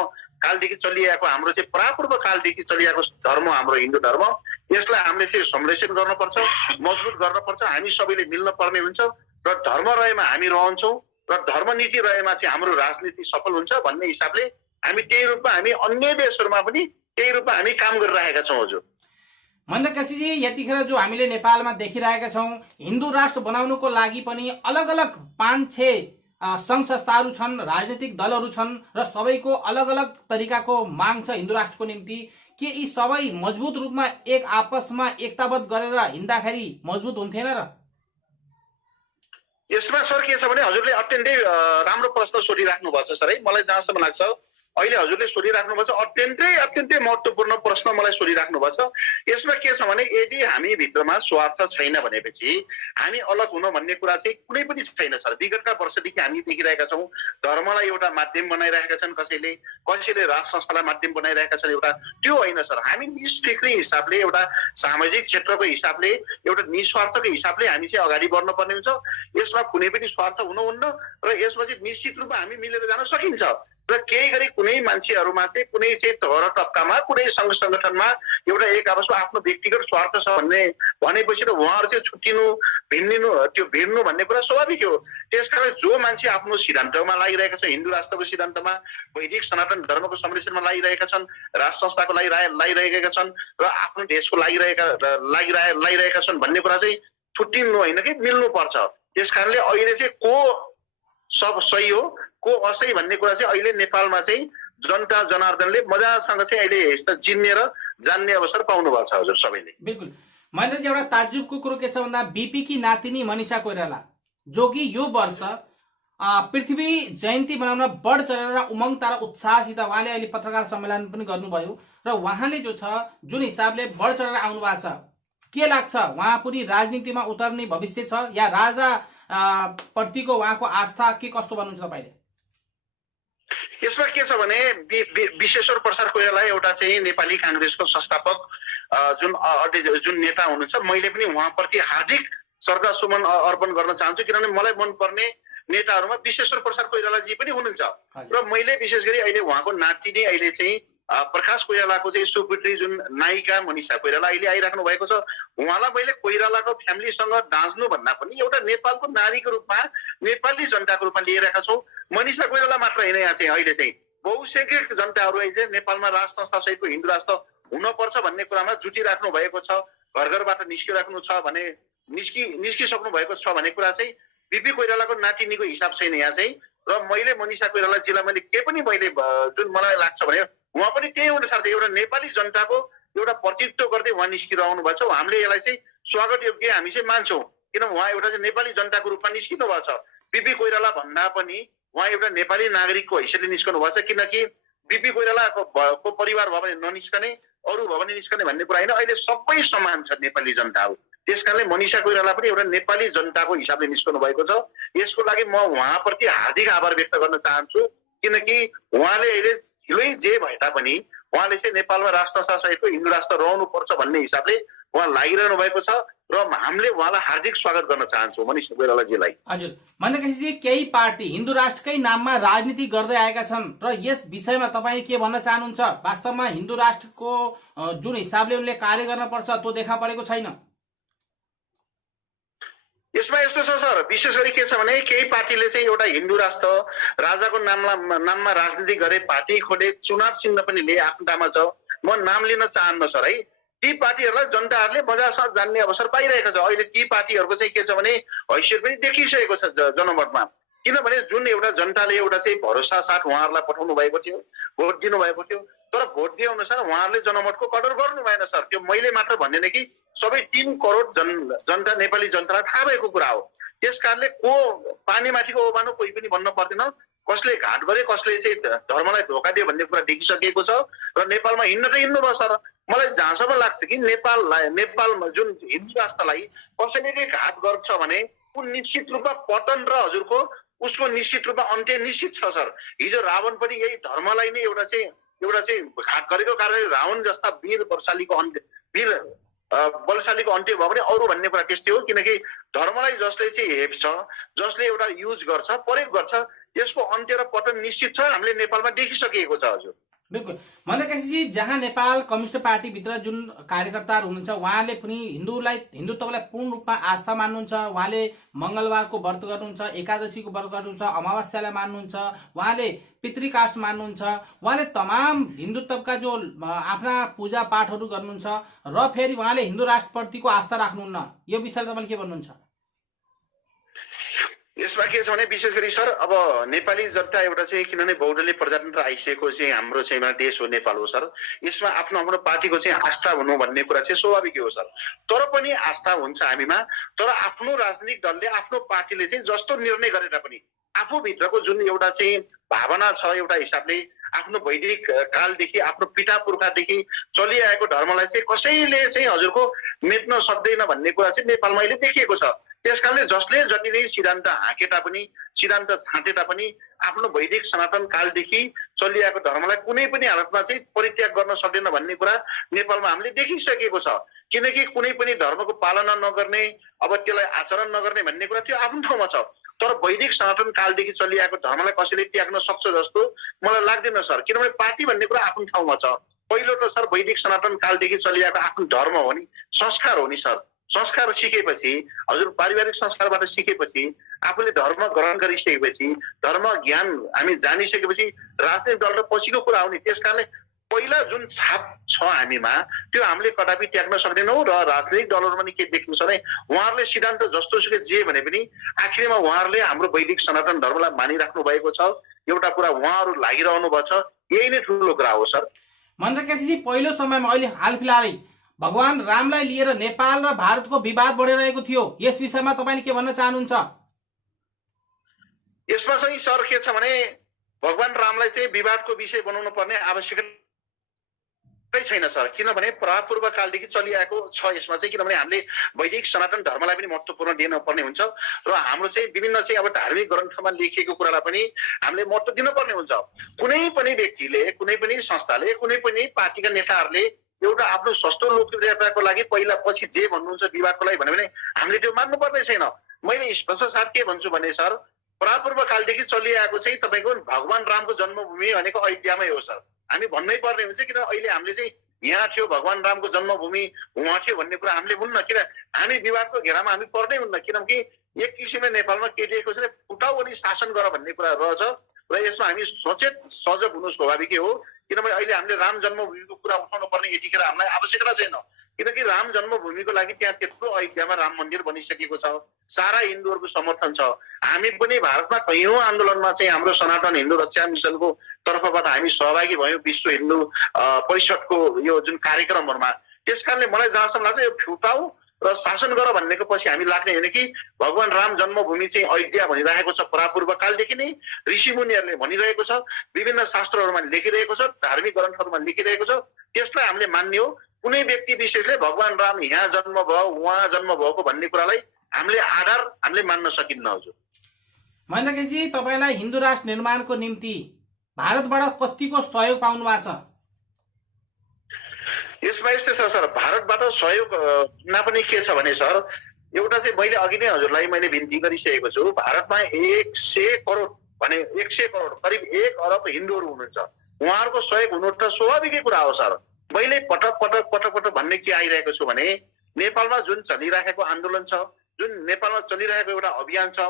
कालदेखि चलिआएको, हाम्रो चाहिँ परापूर्व कालदेखि चलिआएको धर्म हाम्रो हिन्दू धर्म, यसलाई हामीले चाहिँ संरक्षण गर्नुपर्छ, मजबुत गर्नुपर्छ। हामी सबैले मिल्न पर्ने हुन्छ र धर्म रहेमा हामी रहन्छौँ र धर्मनीति रहेमा चाहिँ हाम्रो राजनीति सफल हुन्छ भन्ने हिसाबले हामी त्यही रूपमा हामी अन्य देशहरूमा पनि त्यही रूपमा हामी काम गरिरहेका छौँ। हजुर, महेन्द्र केसीजी, यतिखेर जो हामीले नेपालमा देखिरहेका छौँ, हिन्दू राष्ट्र बनाउनुको लागि पनि अलग अलग 5-6 संघ संस्थाहरू छन्, राजनीतिक दलहरू छन् र सबैको अलग अलग तरिकाको माग छ हिन्दू राष्ट्रको निम्ति। के यी सबै मजबुत रूपमा एक आपसमा एकताबद्ध गरेर हिँड्दाखेरि मजबुत हुन्थेन र? यसमा सर के छ भने हजुरले अत्यन्तै राम्रो प्रश्न सोधिराख्नु भएको छ सर है। मलाई जहाँसम्म लाग्छ अहिले हजुरले सोधिराख्नु भएको छ अत्यन्तै महत्त्वपूर्ण प्रश्न मलाई सोधिराख्नु भएको छ। यसमा के छ भने यदि हामी भित्रमा स्वार्थ छैन भनेपछि हामी अलग हुन भन्ने कुरा चाहिँ कुनै पनि छैन सर। विगतका वर्षदेखि हामी देखिरहेका छौँ धर्मलाई एउटा माध्यम बनाइरहेका छन्, कसैले राज संस्थालाई माध्यम बनाइरहेका छन्। एउटा त्यो होइन सर, हामी निष्क्रिय हिसाबले एउटा सामाजिक क्षेत्रको हिसाबले एउटा निस्वार्थको हिसाबले हामी चाहिँ अगाडि बढ्न पर्ने हुन्छ। यसमा कुनै पनि स्वार्थ हुनुहुन्न र यसमा चाहिँ निश्चित रूपमा हामी मिलेर जान सकिन्छ। र केही गरी कुनै मान्छेहरूमा चाहिँ कुनै चाहिँ तहर तब्कामा कुनै सङ्घ सङ्गठनमा एउटा एक आपसमा आफ्नो व्यक्तिगत स्वार्थ छ भनेपछि त उहाँहरू चाहिँ छुट्टिनु भिड्नु भन्ने कुरा स्वाभाविक हो। त्यसकारण जो मान्छे आफ्नो सिद्धान्तमा लागिरहेका छन्, हिन्दू राष्ट्रको सिद्धान्तमा, वैदिक सनातन धर्मको संरक्षणमा लागिरहेका छन्, राष्ट्र संस्थाको लागिरहेका छन् र आफ्नो देशको लागिरहेका छन् भन्ने कुरा चाहिँ छुट्टिनु होइन कि मिल्नु पर्छ। त्यसकारणले अहिले चाहिँ को सब सही हो को असही भन्ने कुरा चाहिँ अहिले नेपालमा चाहिँ जनता जनार्दनले मजासँग चाहिँ अहिले चिन्ने र जान्ने अवसर पाउनु भएको छ हजुर सबैले। बिल्कुल। महेन्द्रजी, एउटा ताज्जुबको कुरो के छ भन्दा बीपी की नातिनी मनिषा कोइराला जो कि यो वर्ष पृथ्वी जयन्ती बनाउन बढ चढेर उमङ्गता र उत्साहसित उहाँले अहिले पत्रकार सम्मेलन पनि गर्नुभयो र उहाँले जो छ जुन हिसाबले बढ चढेर आउनु भएको छ, के लाग्छ उहाँ पनि राजनीतिमा उतर्ने भविष्य छ या राजा प्रतिको उहाँको आस्था के कस्तो भन्नुहुन्छ तपाईँले? यसमा के छ भने विश्वेश्वर प्रसाद कोइराला एउटा चाहिँ नेपाली काङ्ग्रेसको संस्थापक जुन नेता हुनुहुन्छ, मैले पनि उहाँप्रति हार्दिक श्रद्धासुमन अर्पण गर्न चाहन्छु। किनभने मलाई मनपर्ने नेताहरूमा विश्वेश्वर प्रसाद कोइरालाजी पनि हुनुहुन्छ र मैले विशेष गरी अहिले उहाँको नातिनी अहिले चाहिँ प्रकाश कोइरालाको चाहिँ सुपुत्री जुन नायिका मनिषा कोइराला अहिले आइराख्नु भएको छ, उहाँलाई मैले कोइरालाको फ्यामिलीसँग डाँच्नु भन्दा पनि एउटा नेपालको नारीको रूपमा, नेपाली जनताको रूपमा लिइरहेका छौँ। मनिषा कोइराला मात्र होइन, यहाँ चाहिँ अहिले चाहिँ बहुसंख्यक जनताहरू चाहिँ नेपालमा राज संस्था सहितको हिन्दू राष्ट्र हुनपर्छ भन्ने कुरामा जुटिराख्नु भएको छ। घर घरबाट निस्किराख्नु छ भने निस्किसक्नु भएको छ भन्ने कुरा चाहिँ बिपी कोइरालाको नातिनीको हिसाब छैन यहाँ चाहिँ। र मैले मनिषा कोइरालाजीलाई मैले के पनि मैले जुन मलाई लाग्छ भने उहाँ पनि त्यही अनुसार चाहिँ एउटा नेपाली जनताको एउटा प्रतिनिधित्व गर्दै उहाँ निस्किरहनु भएको छ। हामीले यसलाई चाहिँ स्वागत योग्य हामी चाहिँ मान्छौँ, किनभने उहाँ एउटा चाहिँ नेपाली जनताको रूपमा निस्किनु भएको छ। बिपी कोइराला भन्दा पनि उहाँ एउटा नेपाली नागरिकको हैसियतले निस्कनु भएको छ, किनकि बिपी कोइरालाको परिवार भयो भने ननिस्कने, अरू भयो भने निस्कने भन्ने कुरा होइन। अहिले सबै समान छ नेपाली जनताहरू, त्यस कारणले मनिषा कोइराला पनि एउटा नेपाली जनताको हिसाबले निस्कनु भएको छ। यसको लागि म उहाँप्रति हार्दिक आभार व्यक्त गर्न चाहन्छु, किनकि उहाँले अहिले ढिलै जे भए तापनि उहाँले चाहिँ नेपालमा राष्ट्र सहितको हिन्दू राष्ट्र रहनुपर्छ भन्ने हिसाबले उहाँ लागिरहनु भएको छ र हामीले उहाँलाई हार्दिक स्वागत गर्न चाहन्छौँ मनिषा कोइरालाजीलाई। हजुर, भनेपछि केही पार्टी हिन्दू राष्ट्रकै नाममा राजनीति गर्दै आएका छन् र यस विषयमा तपाईले के भन्न चाहनुहुन्छ? वास्तवमा हिन्दू राष्ट्रको जुन हिसाबले उनले कार्य गर्न पर्छ त्यो देखा परेको छैन। यसमा यस्तो छ सर, विशेष गरी के छ भने केही पार्टीले चाहिँ एउटा हिन्दू राष्ट्र राजाको नाममा राजनीति गरे, पार्टी खोले, चुनाव चिन्ह पनि लिए, आफ्नो नाममा छ। म नाम लिन चाहन्न सर है। ती पार्टीहरूलाई जनताहरूले मजासँग जान्ने अवसर पाइरहेको छ। अहिले ती पार्टीहरूको चाहिँ के छ भने हैसियत पनि देखिसकेको छ जनमतमा, किनभने जुन एउटा जनताले एउटा चाहिँ भरोसा साथ उहाँहरूलाई पठाउनु भएको थियो, भोट दिनु भएको थियो, तर भोट दिए अनुसार उहाँहरूले जनमतको कदर गर्नु भएन सर। त्यो मैले मात्र भन्दैन कि सबै 3 करोड जनता नेपाली जनतालाई थाहा भएको कुरा हो। त्यस कारणले को पानीमाथिको ओबानो कोही पनि भन्न पर्दैन, कसले घाट गरे, कसले चाहिँ धर्मलाई धोका दियो भन्ने कुरा देखिसकेको छ। र नेपालमा हिँड्न त हिँड्नु भयो सर। मलाई जहाँसम्म लाग्छ कि नेपालमा जुन हिन्दू राष्ट्रलाई कसैले घाट गर्छ भने ऊ निश्चित रूपमा पतन र हजुरको उसको निश्चित रूपमा अन्त्य निश्चित छ सर। हिजो रावण पनि यही धर्मलाई नै एउटा चाहिँ घात गरेको कारणले रावण जस्ता वीर बलशालीको अन्त्य भयो भने अरू भन्ने कुरा त्यस्तै हो। किनकि धर्मलाई जसले चाहिँ हेप्छ, जसले एउटा युज गर्छ, प्रयोग गर्छ, यसको अन्त्य र पतन निश्चित छ। हामीले नेपालमा देखिसकेको छ हजुर। बिल्कुल, भनेपछि जहाँ नेपाल कम्युनिस्ट पार्टीभित्र जुन कार्यकर्ताहरू हुनुहुन्छ उहाँले पनि हिन्दुत्वलाई पूर्ण रूपमा आस्था मान्नुहुन्छ। उहाँले मंगलबारको व्रत गर्नुहुन्छ, एकादशीको व्रत गर्नुहुन्छ, अमावस्यालाई मान्नुहुन्छ, उहाँले पितृकाष्ठ मान्नुहुन्छ, उहाँले तमाम हिन्दुत्वका जो आफ्ना पूजा पाठहरू गर्नुहुन्छ र फेरि उहाँले हिन्दू राष्ट्रप्रतिको आस्था राख्नुहुन्न। यो विषयमा तपाईले के भन्नुहुन्छ? यसमा के छ भने विशेष गरी सर अब नेपाली जनता एउटा चाहिँ किनभने बहुदलीय प्रजातन्त्र आइसकेको चाहिँ हाम्रो चाहिँ देश हो, नेपाल हो सर। यसमा आफ्नो पार्टीको चाहिँ आस्था हुनु भन्ने कुरा चाहिँ स्वाभाविक हो सर। तर पनि आस्था हुन्छ हामीमा, तर आफ्नो राजनीतिक दलले आफ्नो पार्टीले चाहिँ जस्तो निर्णय गरेर पनि आफूभित्रको जुन एउटा चाहिँ भावना छ, एउटा हिसाबले आफ्नो वैदिक कालदेखि आफ्नो पिता पुर्खादेखि चलिआएको धर्मलाई चाहिँ कसैले चाहिँ हजुरको मेट्न सक्दैन भन्ने कुरा चाहिँ नेपालमा अहिले देखिएको छ। त्यसकारणले जसले जति नै सिद्धान्त हाँके तापनि, सिद्धान्त छाँटे तापनि आफ्नो वैदिक सनातन कालदेखि चलिआएको धर्मलाई कुनै पनि हालतमा चाहिँ परित्याग गर्न सक्दैन भन्ने कुरा नेपालमा हामीले देखिसकेको छ। किनकि कुनै पनि धर्मको पालना नगर्ने, अब त्यसलाई आचरण नगर्ने भन्ने कुरा त्यो आफ्नो ठाउँमा छ। तर वैदिक सनातन कालदेखि चलिआएको धर्मलाई कसैले त्याग्न सक्छ जस्तो मलाई लाग्दैन सर। किनभने पार्टी भन्ने कुरा आफ्नो ठाउँमा छ। पहिलो त सर वैदिक सनातन कालदेखि चलिआएको आफ्नो धर्म हो नि, संस्कार हो नि सर। संस्कार सिकेपछि हजुर पारिवारिक संस्कारबाट सिकेपछि आफूले धर्म ग्रहण गरिसकेपछि, धर्म ज्ञान हामी जानिसकेपछि राजनीतिक दल र पछिको कुरा हो नि। त्यसकारणले पहिला जुन छाप छ हामीमा त्यो हामीले कदापि त्याग्न सक्दैनौँ। र राजनीतिक दलहरूमा पनि के देखिन्छ भने उहाँहरूले सिद्धान्त जस्तो सुकै जे भने पनि आखिरमा उहाँहरूले हाम्रो वैदिक सनातन धर्मलाई मानिराख्नु भएको छ। एउटा कुरा उहाँहरू लागिरहनु भएको छ, यही नै ठुलो कुरा हो सर। मन्त्रकेशजी, पहिलो समयमा अहिले हाल फिलहालै भगवान रामलाई लिएर नेपाल र भारतको विवाद बढिरहेको थियो, यस विषयमा तपाईले के भन्न चाहनुहुन्छ? यसमा चाहिँ सर के छ भने भगवान रामलाई चाहिँ विवादको विषय बनाउनु पर्ने आवश्यकता छैन सर। किनभने परापूर्व कालदेखि चलिआएको छ यसमा चाहिँ। किनभने हामीले वैदिक सनातन धर्मलाई पनि महत्त्वपूर्ण दिन पर्ने हुन्छ र हाम्रो चाहिँ विभिन्न चाहिँ अब धार्मिक ग्रन्थमा लेखिएको कुरालाई पनि हामीले महत्त्व दिनुपर्ने हुन्छ। कुनै पनि व्यक्तिले, कुनै पनि संस्थाले, कुनै पनि पार्टीका नेताहरूले एउटा आफ्नो सस्तो लोकप्रियताको लागि पहिला पछि जे भन्नुहुन्छ विवादको लागि भन्यो भने हामीले त्यो मान्नुपर्ने छैन। मैले स्पष्ट साथ के भन्छु भने सर, परापूर्व कालदेखि चलिआएको चाहिँ तपाईँको भगवान रामको जन्मभूमि भनेको अयोध्यामै हो सर। हामी भन्नै पर्ने हुन्छ, किन अहिले हामीले चाहिँ यहाँ थियो भगवान रामको जन्मभूमि उहाँ थियो भन्ने कुरा हामीले हुन्न, किन हामी विवादको घेरामा हामी पर्नै हुन्न, किनकि एक किसिमले नेपालमा के दिएको छ भने फुटाउ अनि शासन गर भन्ने कुरा रहेछ र यसमा हामी सचेत सजग हुनु स्वाभाविकै हो। किनभने अहिले हामीले राम जन्मभूमिको कुरा उठाउनु पर्ने यतिखेर हामीलाई आवश्यकता छैन, किनकि राम जन्मभूमिको लागि त्यहाँ त्यत्रो अयोध्यामा राम मन्दिर बनिसकेको छ, सारा हिन्दूहरूको समर्थन छ। हामी पनि भारतमा कैयौं आन्दोलनमा चाहिँ हाम्रो सनातन हिन्दू रक्षा मिसनको तर्फबाट हामी सहभागी भयौँ विश्व हिन्दू परिषदको यो जुन कार्यक्रमहरूमा। त्यसकारणले मलाई जहाँसम्म लाग्छ यो फुटाउ र शासन गर भन्नेको पछि हामी लाग्ने होइन कि भगवान राम जन्मभूमि चाहिँ अयोध्या भनिरहेको छ, परापूर्व कालदेखि नै ऋषि मुनिहरूले भनिरहेको छ, विभिन्न शास्त्रहरूमा लेखिरहेको छ, धार्मिक ग्रन्थहरूमा लेखिरहेको छ, त्यसलाई हामीले मान्ने हो। कुनै व्यक्ति विशेषले भगवान राम यहाँ जन्म भयो उहाँ जन्म भएको भन्ने कुरालाई हामीले आधार हामीले मान्न सकिन्न। हजुर महेन्द्र केसी, तपाईलाई हिन्दू राष्ट्र निर्माणको निम्ति भारतबाट कतिको सहयोग पाउनु भएको छ? यसमा यस्तै छ सर, भारतबाट सहयोग पनि के छ भने सर, एउटा चाहिँ मैले अघि नै हजुरलाई मैले बिन्ती गरिसकेको छु, भारतमा 100 करोड भने 100 करोड करिब 1 अरब हिन्दूहरू हुनुहुन्छ, उहाँहरूको सहयोग हुनु त स्वाभाविकै कुरा हो सर। मैले पटक पटक भन्ने के आइरहेको छु भने नेपालमा जुन चलिरहेको आन्दोलन छ, जुन नेपालमा चलिरहेको एउटा अभियान छ,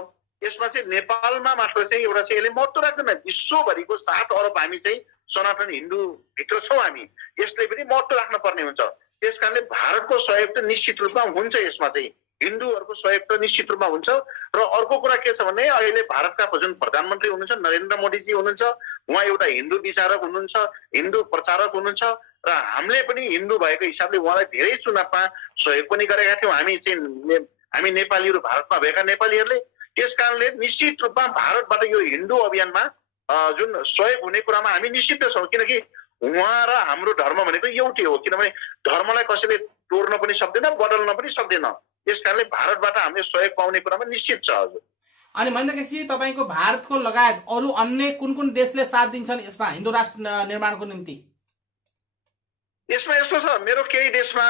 यसमा चाहिँ नेपालमा मात्र चाहिँ एउटा चाहिँ यसले महत्त्व राख्दैन, विश्वभरिको 7 अरब हामी चाहिँ सनातन हिन्दू भित्र छौँ, हामी यसले पनि महत्त्व राख्न पर्ने हुन्छ। त्यसकारणले भारतको सहयोग त निश्चित रूपमा हुन्छ, यसमा चाहिँ हिन्दूहरूको सहयोग त निश्चित रूपमा हुन्छ। र अर्को कुरा के छ भने अहिले भारतका जुन प्रधानमन्त्री हुनुहुन्छ नरेन्द्र मोदीजी हुनुहुन्छ, उहाँ एउटा हिन्दू विचारक हुनुहुन्छ, हिन्दू प्रचारक हुनुहुन्छ र हामीले पनि हिन्दू भएको हिसाबले उहाँलाई धेरै चुनावमा सहयोग पनि गरेका थियौँ हामी नेपालीहरू, भारतमा भएका नेपालीहरूले। त्यस कारणले निश्चित रूपमा भारतबाट यो हिन्दू अभियानमा जुन सहयोग हुने कुरामा हामी निश्चित छौँ, किनकि उहाँ र हाम्रो धर्म भनेको एउटै हो, किनभने धर्मलाई कसैले तोड्न पनि सक्दैन, बदल्न पनि सक्दैन। त्यस कारणले भारतबाट हामीले सहयोग पाउने कुरामा निश्चित छ। हजुर अनि महेन्द्र केसी, तपाईको भारतको लगायत अरू अन्य कुन कुन देशले साथ दिन्छन् यसमा हिन्दू राष्ट्र निर्माणको निम्ति? यसमा यस्तो छ, मेरो केही देशमा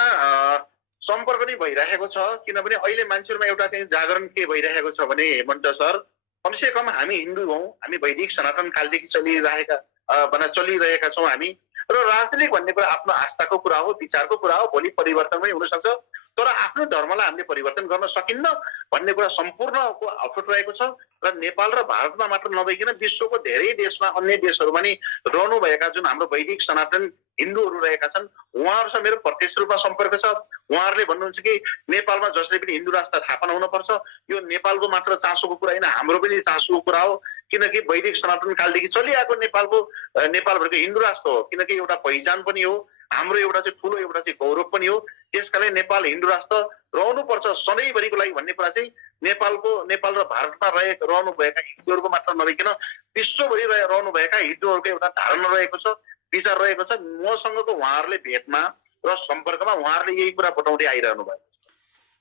सम्पर्क नै भइरहेको छ, किनभने अहिले मान्छेहरूमा एउटा चाहिँ जागरण के भइरहेको छ भने हेमन्त सर, कमसे कम हामी हिन्दू हौँ, हामी वैदिक सनातन कालदेखि चलिरहेका छौँ हामी, र राजनीतिक भन्ने कुरा आफ्नो आस्थाको कुरा हो, विचारको कुरा हो, भोलि परिवर्तन पनि हुन सक्छ, तर आफ्नो धर्मलाई हामीले परिवर्तन गर्न सकिन्न भन्ने कुरा सम्पूर्णको अठोट रहेको छ। र नेपाल र भारतमा मात्र नभइकन विश्वको धेरै देशमा, अन्य देशहरूमा नि रहनुभएका जुन हाम्रो वैदिक सनातन हिन्दूहरू रहेका छन्, उहाँहरूसँग मेरो प्रत्यक्ष रूपमा सम्पर्क छ। उहाँहरूले भन्नुहुन्छ कि नेपालमा जसले पनि हिन्दू राष्ट्र स्थापना हुनुपर्छ, यो नेपालको मात्र चासोको कुरा होइन, हाम्रो पनि चासोको कुरा हो, किनकि वैदिक सनातन कालदेखि चलिआएको नेपाल भनेको हिन्दू राष्ट्र हो, किनकि एउटा पहिचान पनि हो, हाम्रो एउटा चाहिँ ठुलो एउटा चाहिँ गौरव पनि हो। त्यसकारणले नेपाल हिन्दू राष्ट्र रहनुपर्छ सधैँभरिको लागि भन्ने कुरा चाहिँ नेपाल र भारतमा रहनुभएका हिन्दूहरूको मात्र नभइकन विश्वभरि रहनुभएका हिन्दूहरूको एउटा धारणा रहेको छ, विचार रहेको छ। मसँगको उहाँहरूले भेटमा र सम्पर्कमा उहाँहरूले यही कुरा बताउँदै आइरहनु भएको छ।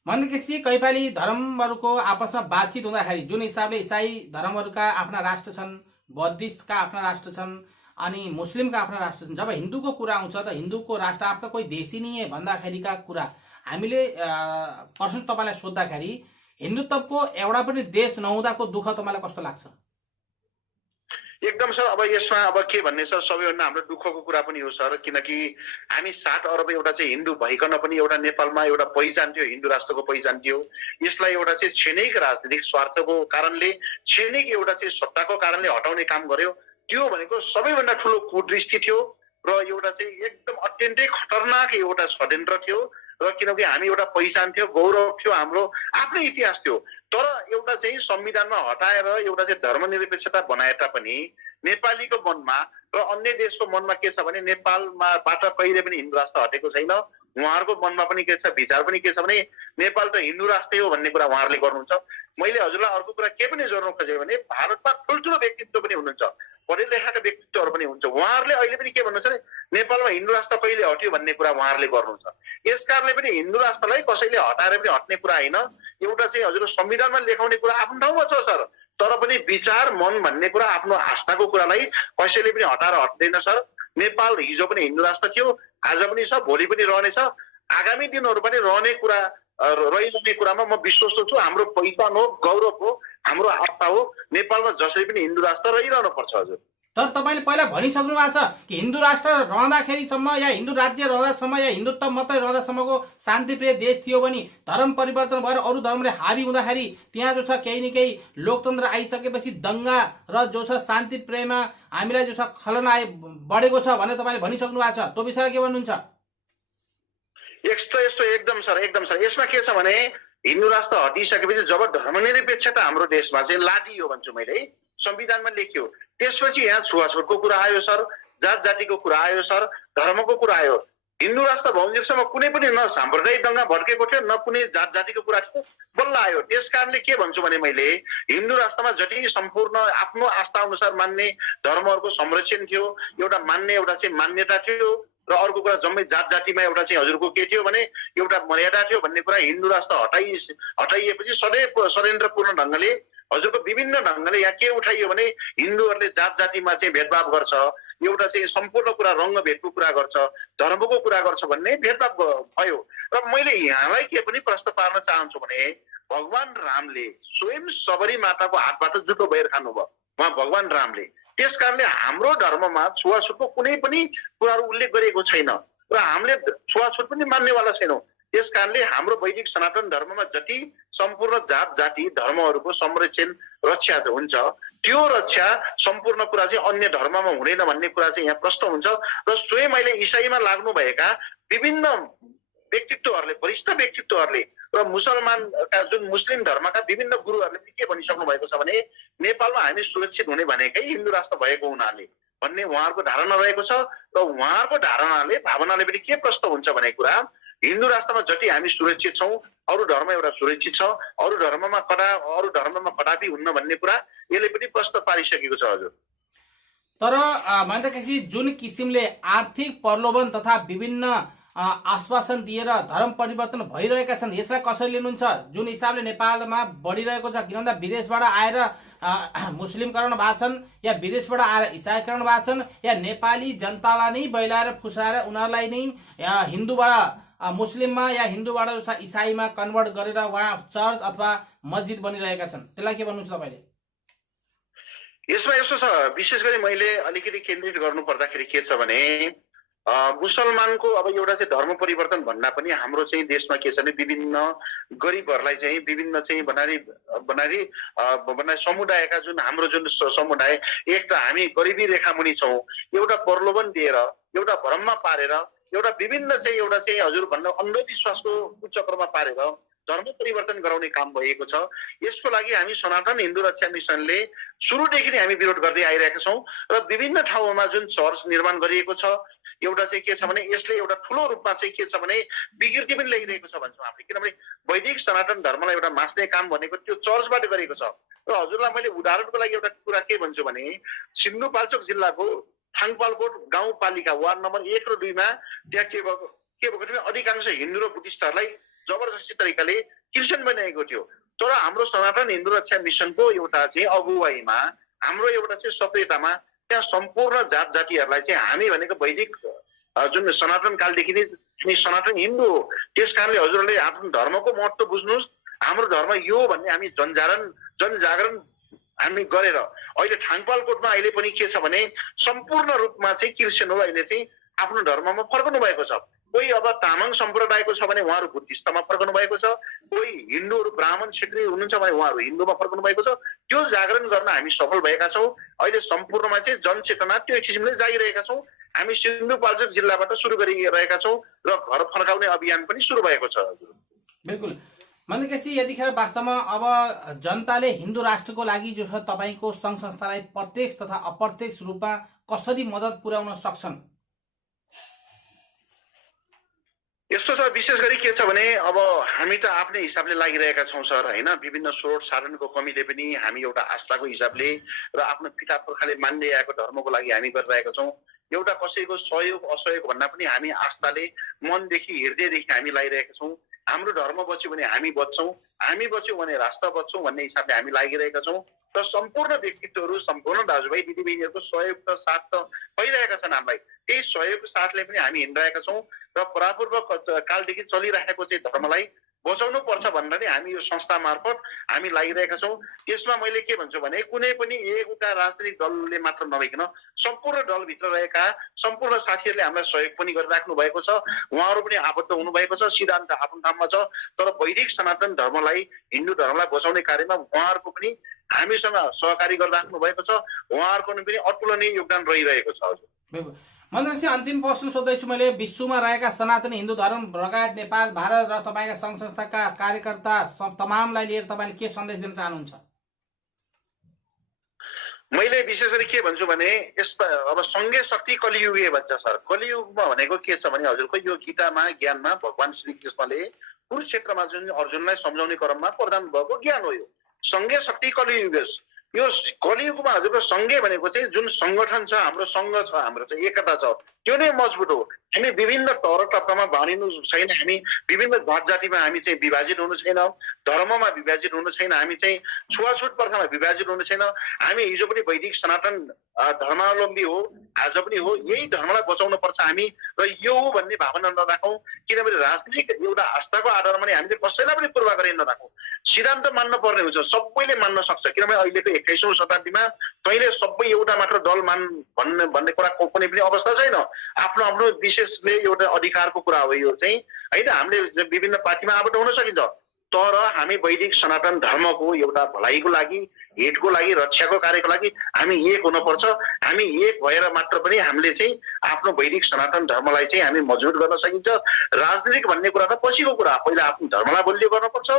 महेन्द्र केसी, कैपाली धर्महरूको आपसमा बातचित हुँदाखेरि जुन हिसाबले इसाई धर्महरूका आफ्ना राष्ट्र छन्, बौद्धिस्टका आफ्ना राष्ट्र छन् अनि मुस्लिमका आफ्ना राष्ट्र छन्, जब हिन्दूको कुरा आउँछ त हिन्दूको राष्ट्र आपका कोही देशी नहीं है भन्दाखेरिका कुरा हामीले प्रश्न तपाईलाई सोद्धाखेरि हिन्दुत्वको एउटा पनि देश नहुँदाको दुःख तपाईलाई कस्तो लाग्छ? एकदम सर, अब यसमा अब के भन्ने सर, सबैभन्दा हाम्रो दुःखको कुरा पनि हो सर, किनकि हामी 7 अरब एउटा चाहिँ हिन्दू भइकन पनि एउटा नेपालमा एउटा पहिचान थियो, हिन्दू राष्ट्रको पहिचान थियो। यसलाई एउटा चाहिँ क्षणिक राजनीतिक स्वार्थको कारणले, क्षणिक एउटा चाहिँ सत्ताको कारणले हटाउने काम गर्यो। त्यो भनेको सबैभन्दा ठुलो कुदृष्टि थियो र एउटा चाहिँ एकदम अत्यन्तै खतरनाक एउटा षड्यन्त्र थियो। र किनकि हामी एउटा पहिचान थियो, गौरव थियो, हाम्रो आफ्नै इतिहास थियो, तर एउटा चाहिँ संविधानमा हटाएर एउटा चाहिँ धर्मनिरपेक्षता बनाए तापनि नेपालीको मनमा र अन्य देशको मनमा के छ भने नेपालबाट कहिले पनि हिन्दू राष्ट्र हटेको छैन। उहाँहरूको मनमा पनि के छ, विचार पनि के छ भने नेपाल त हिन्दू राष्ट्रै हो भन्ने कुरा उहाँहरूले गर्नुहुन्छ। मैले हजुरलाई अर्को कुरा के पनि जोड्न खोजेँ भने भारतमा ठुल्ठुलो व्यक्तित्व पनि हुनुहुन्छ, पढे लेखाका व्यक्तित्वहरू पनि हुन्छ, उहाँहरूले अहिले पनि के भन्नुहुन्छ भने नेपालमा हिन्दू राष्ट्र कहिले हट्यो भन्ने कुरा उहाँहरूले गर्नुहुन्छ। यसकारणले पनि हिन्दू राष्ट्रलाई कसैले हटाएर पनि हट्ने कुरा होइन, एउटा चाहिँ हजुर संविधानमा लेखाउने कुरा आफ्नो ठाउँमा छ सर, तर पनि विचार मन भन्ने कुरा आफ्नो आस्थाको कुरालाई कसैले पनि हटाएर हट्दैन सर। नेपाल हिजो पनि हिन्दू राष्ट्र थियो, आज पनि छ, भोलि पनि रहनेछ, आगामी दिनहरू पनि रहने कुरा रहिरहने कुरामा म विश्वस्त छु। हाम्रो पहिचान हो, गौरव हो, हाम्रो आस्था हो, नेपालमा जसरी पनि हिन्दू राष्ट्र रहिरहनु पर्छ। हजुर तर तपाईँले पहिला भनिसक्नु भएको छ कि हिन्दू राष्ट्र रहँदाखेरिसम्म या हिन्दू राज्य रहँदासम्म या हिन्दुत्व मात्रै रहँदासम्मको शान्तिप्रिय देश थियो भने धर्म परिवर्तन भएर अरू धर्मले हावी हुँदाखेरि त्यहाँ जो छ केही न केही लोकतन्त्र आइसकेपछि दङ्गा र जो छ शान्ति प्रेममा हामीलाई जो छ खलन बढेको छ भनेर तपाईँले भनिसक्नु भएको छ। त्यो विषयमा के भन्नुहुन्छ? यस्तो एकदम सर यसमा के छ भने हिन्दू राष्ट्र हटिसकेपछि जब धर्मनिरपेक्षता हाम्रो देशमा चाहिँ लादियो भन्छु मैले, संविधानमा लेखियो, त्यसपछि यहाँ छुवाछुतको कुरा आयो सर, जात जातिको कुरा आयो सर, धर्मको कुरा आयो। हिन्दू राष्ट्र भौन्जेलसम्म कुनै पनि न साम्प्रदायिक दङ्गा भड्केको थियो न कुनै जात जातिको कुरा थियो, बल्ल आयो। त्यस कारणले के भन्छु भने मैले हिन्दू राष्ट्रमा जति सम्पूर्ण आफ्नो आस्था अनुसार मान्ने धर्महरूको संरक्षण थियो, एउटा मान्ने एउटा चाहिँ मान्यता थियो र अर्को कुरा जम्मै जात जातिमा एउटा चाहिँ हजुरको के थियो भने एउटा मर्यादा थियो भन्ने कुरा हिन्दू राष्ट्र हटाइएपछि षड्यन्त्रपूर्ण ढङ्गले हजुरको विभिन्न ढङ्गले यहाँ के उठाइयो भने हिन्दूहरूले जात जातिमा चाहिँ भेदभाव गर्छ, एउटा चाहिँ सम्पूर्ण कुरा रङ्गभेदको कुरा गर्छ, धर्मको कुरा गर्छ भन्ने भेदभाव भयो। र मैले यहाँलाई के पनि प्रश्न पार्न चाहन्छु भने भगवान रामले स्वयं सबरी माताको हातबाट जुठो बहिर खानुभयो, उहाँ भगवान रामले। त्यस कारणले हाम्रो धर्ममा छुवाछुतको कुनै पनि कुराहरू उल्लेख गरिएको छैन र हामीले छुवाछुत पनि मान्नेवाला छैनौँ। त्यस कारणले हाम्रो वैदिक सनातन धर्ममा जति सम्पूर्ण जात जाति धर्महरूको संरक्षण रक्षा हुन्छ त्यो रक्षा सम्पूर्ण कुरा चाहिँ अन्य धर्ममा हुँदैन भन्ने कुरा चाहिँ यहाँ प्रश्न हुन्छ। र स्वयं अहिले इसाईमा लाग्नु भएका विभिन्न व्यक्तित्वहरूले, वरिष्ठ व्यक्तित्वहरूले र मुसलमानका जुन मुस्लिम धर्मका विभिन्न गुरुहरूले के भनिसक्नु भएको छ भने नेपालमा हामी सुरक्षित हुने भनेकै हिन्दू राष्ट्र भएको हुनाले भन्ने उहाँहरूको धारणा रहेको छ। र उहाँहरूको धारणाले भावनाले पनि के प्रश्न हुन्छ भने कुरा हिन्दू राष्ट्रमा जति हामी सुरक्षित छौँ अरू धर्म एउटा सुरक्षित छ, अरू धर्ममा कदापि हुन्न भन्ने कुरा यसले पनि प्रश्न पारिसकेको छ हजुर। तर मैले जुन किसिमले आर्थिक प्रलोभन तथा विभिन्न आश्वासन दिएर धर्म परिवर्तन भइरहेका छन् यसलाई कसरी लिनुहुन्छ? जुन हिसाबले नेपालमा बढिरहेको छ, किन भन्दा विदेशबाट आएर मुस्लिमकरण भएको छन् या विदेशबाट आएर इसाईकरण भएको छन् या नेपाली जनतालाई नै बैलाएर फुसाएर उनीहरूलाई नै हिन्दूबाट मुस्लिममा या हिन्दूबाट इसाईमा कन्भर्ट गरेर उहाँ चर्च अथवा मस्जिद बनिरहेका छन्, त्यसलाई के भन्नुहुन्छ तपाईँले? यसमा यस्तो छ, विशेष गरी मैले अलिकति केन्द्रित गर्नु पर्दाखेरि के छ भने मुसलमानको अब एउटा चाहिँ धर्म परिवर्तन भन्दा पनि हाम्रो चाहिँ देशमा के छ भने विभिन्न गरिबहरूलाई चाहिँ विभिन्न चाहिँ बनारी समुदायका जुन हाम्रो जुन समुदाय एक त हामी गरिबी रेखामुनि छौँ, एउटा प्रलोभन दिएर एउटा भ्रममा पारेर एउटा विभिन्न चाहिँ एउटा चाहिँ हजुर भन्दा अन्धविश्वासको कुचक्रमा पारेर धर्म परिवर्तन गराउने काम भएको छ। यसको लागि हामी सनातन हिन्दू रक्षा मिसनले सुरुदेखि नै हामी विरोध गर्दै आइरहेका छौँ र विभिन्न ठाउँमा जुन चर्च निर्माण गरिएको छ एउटा चाहिँ के छ भने यसले एउटा ठुलो रूपमा चाहिँ के छ भने विकृति पनि ल्याइरहेको छ भन्छौँ हामीले, किनभने वैदिक सनातन धर्मलाई एउटा मास्ने काम भनेको त्यो चर्चबाट गरेको छ। र हजुरलाई मैले उदाहरणको लागि एउटा कुरा के भन्छु भने सिन्धुपाल्चोक जिल्लाको थाङपालकोट गाउँपालिका वार्ड नम्बर 1 र 2 मा त्यहाँ के भएको थियो अधिकांश हिन्दू र बुद्धिस्टहरूलाई जबरजस्ती तरिकाले क्रिस्चियन बनाएको थियो। तर हाम्रो सनातन हिन्दू रक्षा मिसनको एउटा चाहिँ अगुवाईमा हाम्रो एउटा चाहिँ सक्रियतामा त्यहाँ सम्पूर्ण जात जातिहरूलाई चाहिँ हामी भनेको वैदिक जुन सनातन कालदेखि नै सनातन हिन्दू हो, त्यस कारणले हजुरहरूले आफ्नो धर्मको महत्त्व बुझ्नुहोस्, हाम्रो धर्म यो भन्ने हामी जनजागरण हामी गरेर अहिले थाङपालकोटमा अहिले पनि के छ भने सम्पूर्ण रूपमा चाहिँ क्रिस्चियनहरू अहिले चाहिँ आफ्नो धर्ममा फर्कनु भएको छ। कोही अब तामाङ सम्प्रदायको छ भने उहाँहरू बुद्धिस्टमा फर्कनु भएको छ, कोही हिन्दूहरू ब्राह्मण क्षेत्रीय हुनुहुन्छ भने उहाँहरू हिन्दूमा फर्कनु भएको छ। त्यो जागरण गर्न हामी सफल भएका छौँ। अहिले सम्पूर्णमा चाहिँ जनचेतना त्यो किसिमले जागिरहेका छौँ। हामी सिन्धुपाल्चोक जिल्लाबाट सुरु गरिरहेका छौँ र घर फर्काउने अभियान पनि सुरु भएको छ। बिल्कुल भनेपछि यतिखेर वास्तवमा अब जनताले हिन्दू राष्ट्रको लागि जो छ तपाईँको सङ्घ संस्थालाई प्रत्यक्ष तथा अप्रत्यक्ष रूपमा कसरी मद्दत पुर्याउन सक्छन्? यस्तो छ, विशेष गरी के छ भने अब हामी त आफ्नै हिसाबले लागिरहेका छौँ सर होइन। विभिन्न स्रोत साधनको कमीले पनि हामी एउटा आस्थाको हिसाबले र आफ्नो पिता पुर्खाले मान्दै आएको धर्मको लागि हामी गरिरहेका छौँ। एउटा कसैको सहयोग असहयोग भन्दा पनि हामी आस्थाले मनदेखि हृदयदेखि हामी लागिरहेका छौँ। हाम्रो धर्म बच्यो भने हामी बच्छौँ, हामी बच्यौँ भने राष्ट्र बच्छौँ भन्ने हिसाबले हामी लागिरहेका छौँ। र सम्पूर्ण व्यक्तित्वहरू सम्पूर्ण दाजुभाइ दिदीबहिनीहरूको सहयोग र साथ त पाइरहेका छन् हामीलाई। त्यही सहयोगको साथले पनि हामी हिँडिरहेका छौँ र परापूर्व कालदेखि चलिरहेको चाहिँ धर्मलाई बचाउनु पर्छ भनेर नै हामी यो संस्था मार्फत हामी लागिरहेका छौँ। त्यसमा मैले के भन्छु भने कुनै पनि एउटा राजनीतिक दलले मात्र नभइकन सम्पूर्ण दलभित्र रहेका सम्पूर्ण साथीहरूले हामीलाई सहयोग पनि गरिराख्नु भएको छ। उहाँहरू पनि आबद्ध हुनुभएको छ, सिद्धान्त आफ्नो ठाउँमा छ, तर वैदिक सनातन धर्मलाई हिन्दू धर्मलाई बचाउने कार्यमा उहाँहरूको पनि हामीसँग सहकारी गरिराख्नु भएको छ। उहाँहरूको पनि अतुलनीय योगदान रहिरहेको छ। हजुर महेन्द्रजी, अन्तिम प्रश्न सोध्दैछु मैले। विश्वमा रहेका सनातनी हिन्दू धर्म लगायत नेपाल, भारत र तपाईँका सङ्घ संस्थाका कार्यकर्ता तमामलाई लिएर तपाईँले के सन्देश दिन चाहनुहुन्छ? मैले विशेष गरी के भन्छु भने यसमा अब सङ्घीय शक्ति कलियुगे भन्छ सर। कलियुगमा भनेको के छ भने हजुरको यो गीतामा ज्ञानमा भगवान श्री कृष्णले कुरुक्षेत्रमा जुन अर्जुनलाई सम्झाउने क्रममा प्रदान भएको ज्ञान हो। यो सङ्घीय शक्ति कलियुग। यो कलियुगमा हजुरको सङ्घीय भनेको चाहिँ जुन सङ्गठन छ, हाम्रो सङ्घ छ, हाम्रो चाहिँ एकता छ, त्यो नै मजबुत हो। हामी विभिन्न तौर तत्त्वमा बाँडिनु छैन, हामी विभिन्न जात जातिमा हामी चाहिँ विभाजित हुनु छैन, धर्ममा विभाजित हुनु छैन, हामी चाहिँ छुवाछुत प्रथामा विभाजित हुनु छैन। हामी हिजो पनि वैदिक सनातन धर्मावलम्बी हो, आज पनि हो। यही धर्मलाई बचाउनु पर्छ हामी, र यो हो भन्ने भावना नराखौँ। किनभने राजनीतिक एउटा आस्थाको आधारमा नै हामीले कसैलाई पनि पूर्वाग्रह नराखौँ। सिद्धान्त मान्न पर्ने हुन्छ, सबैले मान्न सक्छ। किनभने अहिलेको 21औं शताब्दीमा कहिले सबै एउटा मात्र दल भन्ने कुराको कुनै पनि अवस्था छैन। आफ्नो आफ्नो विशेषले एउटा अधिकारको कुरा हो यो चाहिँ, होइन। हामीले विभिन्न पार्टीमा आबद्ध हुन सकिन्छ, तर हामी वैदिक सनातन धर्मको एउटा भलाइको लागि, हितको लागि, रक्षाको कार्यको लागि हामी एक हुनुपर्छ। हामी एक भएर मात्र पनि हामीले चाहिँ आफ्नो वैदिक सनातन धर्मलाई चाहिँ हामी मजबुत गर्न सकिन्छ। राजनीतिक भन्ने कुरा त पछिको कुरा, पहिला आफ्नो धर्मलाई बलियो गर्नुपर्छ,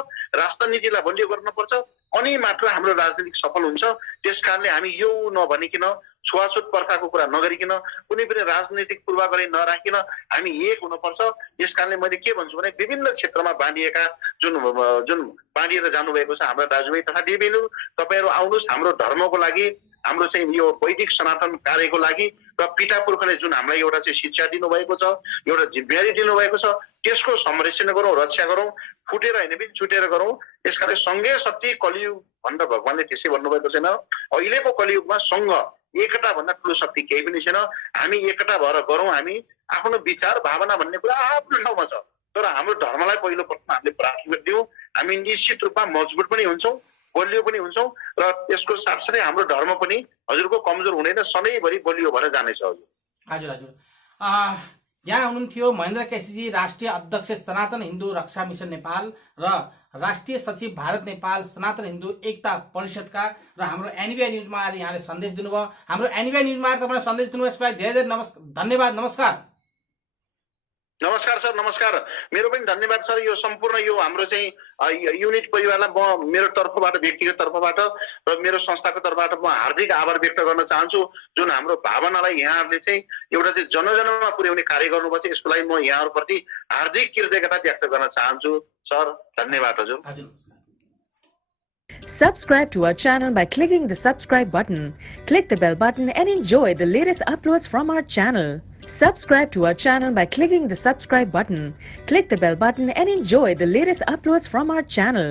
राष्ट्रनीतिलाई बलियो गर्नुपर्छ, अनि मात्र हाम्रो राजनीतिक सफल हुन्छ। त्यसकारणले हामी यो नभनिकन, छुवाछुत प्रथाको कुरा नगरिकन, कुनै पनि राजनीतिक पूर्वाग्रह नराखिकन हामी एक हुनुपर्छ। यसकारणले मैले के भन्छु भने विभिन्न क्षेत्रमा बाँडिएका जुन बाँडिएर जानुभएको छ हाम्रा दाजुभाइ तथा दिदीबहिनीहरू, तपाईँहरू आउनुहोस् हाम्रो धर्मको लागि, हाम्रो चाहिँ यो वैदिक सनातन कार्यको लागि, र पिता पुर्खाले जुन हामीलाई एउटा चाहिँ शिक्षा दिनुभएको छ, एउटा जिम्मेवारी दिनुभएको छ, त्यसको संरक्षण गरौँ, रक्षा गरौँ, फुटेर होइन पनि छुटेर गरौँ। त्यसकारण सङ्घीय शक्ति कलियुग भनेर भगवानले त्यसै भन्नुभएको छैन। अहिलेको कलियुगमा सङ्घ एकता भन्दा ठुलो शक्ति केही पनि छैन। हामी एकता भएर गरौँ। हामी आफ्नो विचार भावना भन्ने कुरा आफ्नो ठाउँमा छ, तर हाम्रो धर्मलाई पहिलो प्रथम हामीले प्राथमिकता दिउँ। हामी निश्चित रूपमा मजबुत पनि हुन्छौँ, बलियो पनि हुन्छौँ, र त्यसको साथसाथै हाम्रो धर्म पनि हजुरको कमजोर हुँदैन, सधैँभरि बलियो भएर जानेछ। हजुर हजुर यहाँ हुनुहुन्थ्यो महेन्द्र केसीजी, राष्ट्रिय अध्यक्ष सनातन हिन्दू रक्षा मिसन नेपाल र राष्ट्रिय सचिव भारत नेपाल सनातन हिन्दू एकता परिषदका, र हाम्रो एनबिआई न्युजमा आज यहाँले सन्देश दिनुभयो। हाम्रो एनबिआई न्युजमा तपाईँले सन्देश दिनुभयो, यसलाई धेरै धेरै धन्यवाद। नमस्कार। नमस्कार सर, नमस्कार। मेरो पनि धन्यवाद सर। यो सम्पूर्ण यो हाम्रो चाहिँ युनिट परिवारलाई म मेरो तर्फबाट, व्यक्तिगत तर्फबाट र मेरो संस्थाको तर्फबाट म हार्दिक आभार व्यक्त गर्न चाहन्छु। जुन हाम्रो भावनालाई यहाँहरूले चाहिँ एउटा चाहिँ जनजनमा पुर्याउने कार्य गर्नुभएको छ, यसको लागि म यहाँहरूप्रति हार्दिक कृतज्ञता व्यक्त गर्न चाहन्छु सर। धन्यवाद हजुर। Subscribe to our channel by clicking the subscribe button. Click the bell button and enjoy the latest uploads from our channel. Subscribe to our channel by clicking the subscribe button. Click the bell button and enjoy the latest uploads from our channel.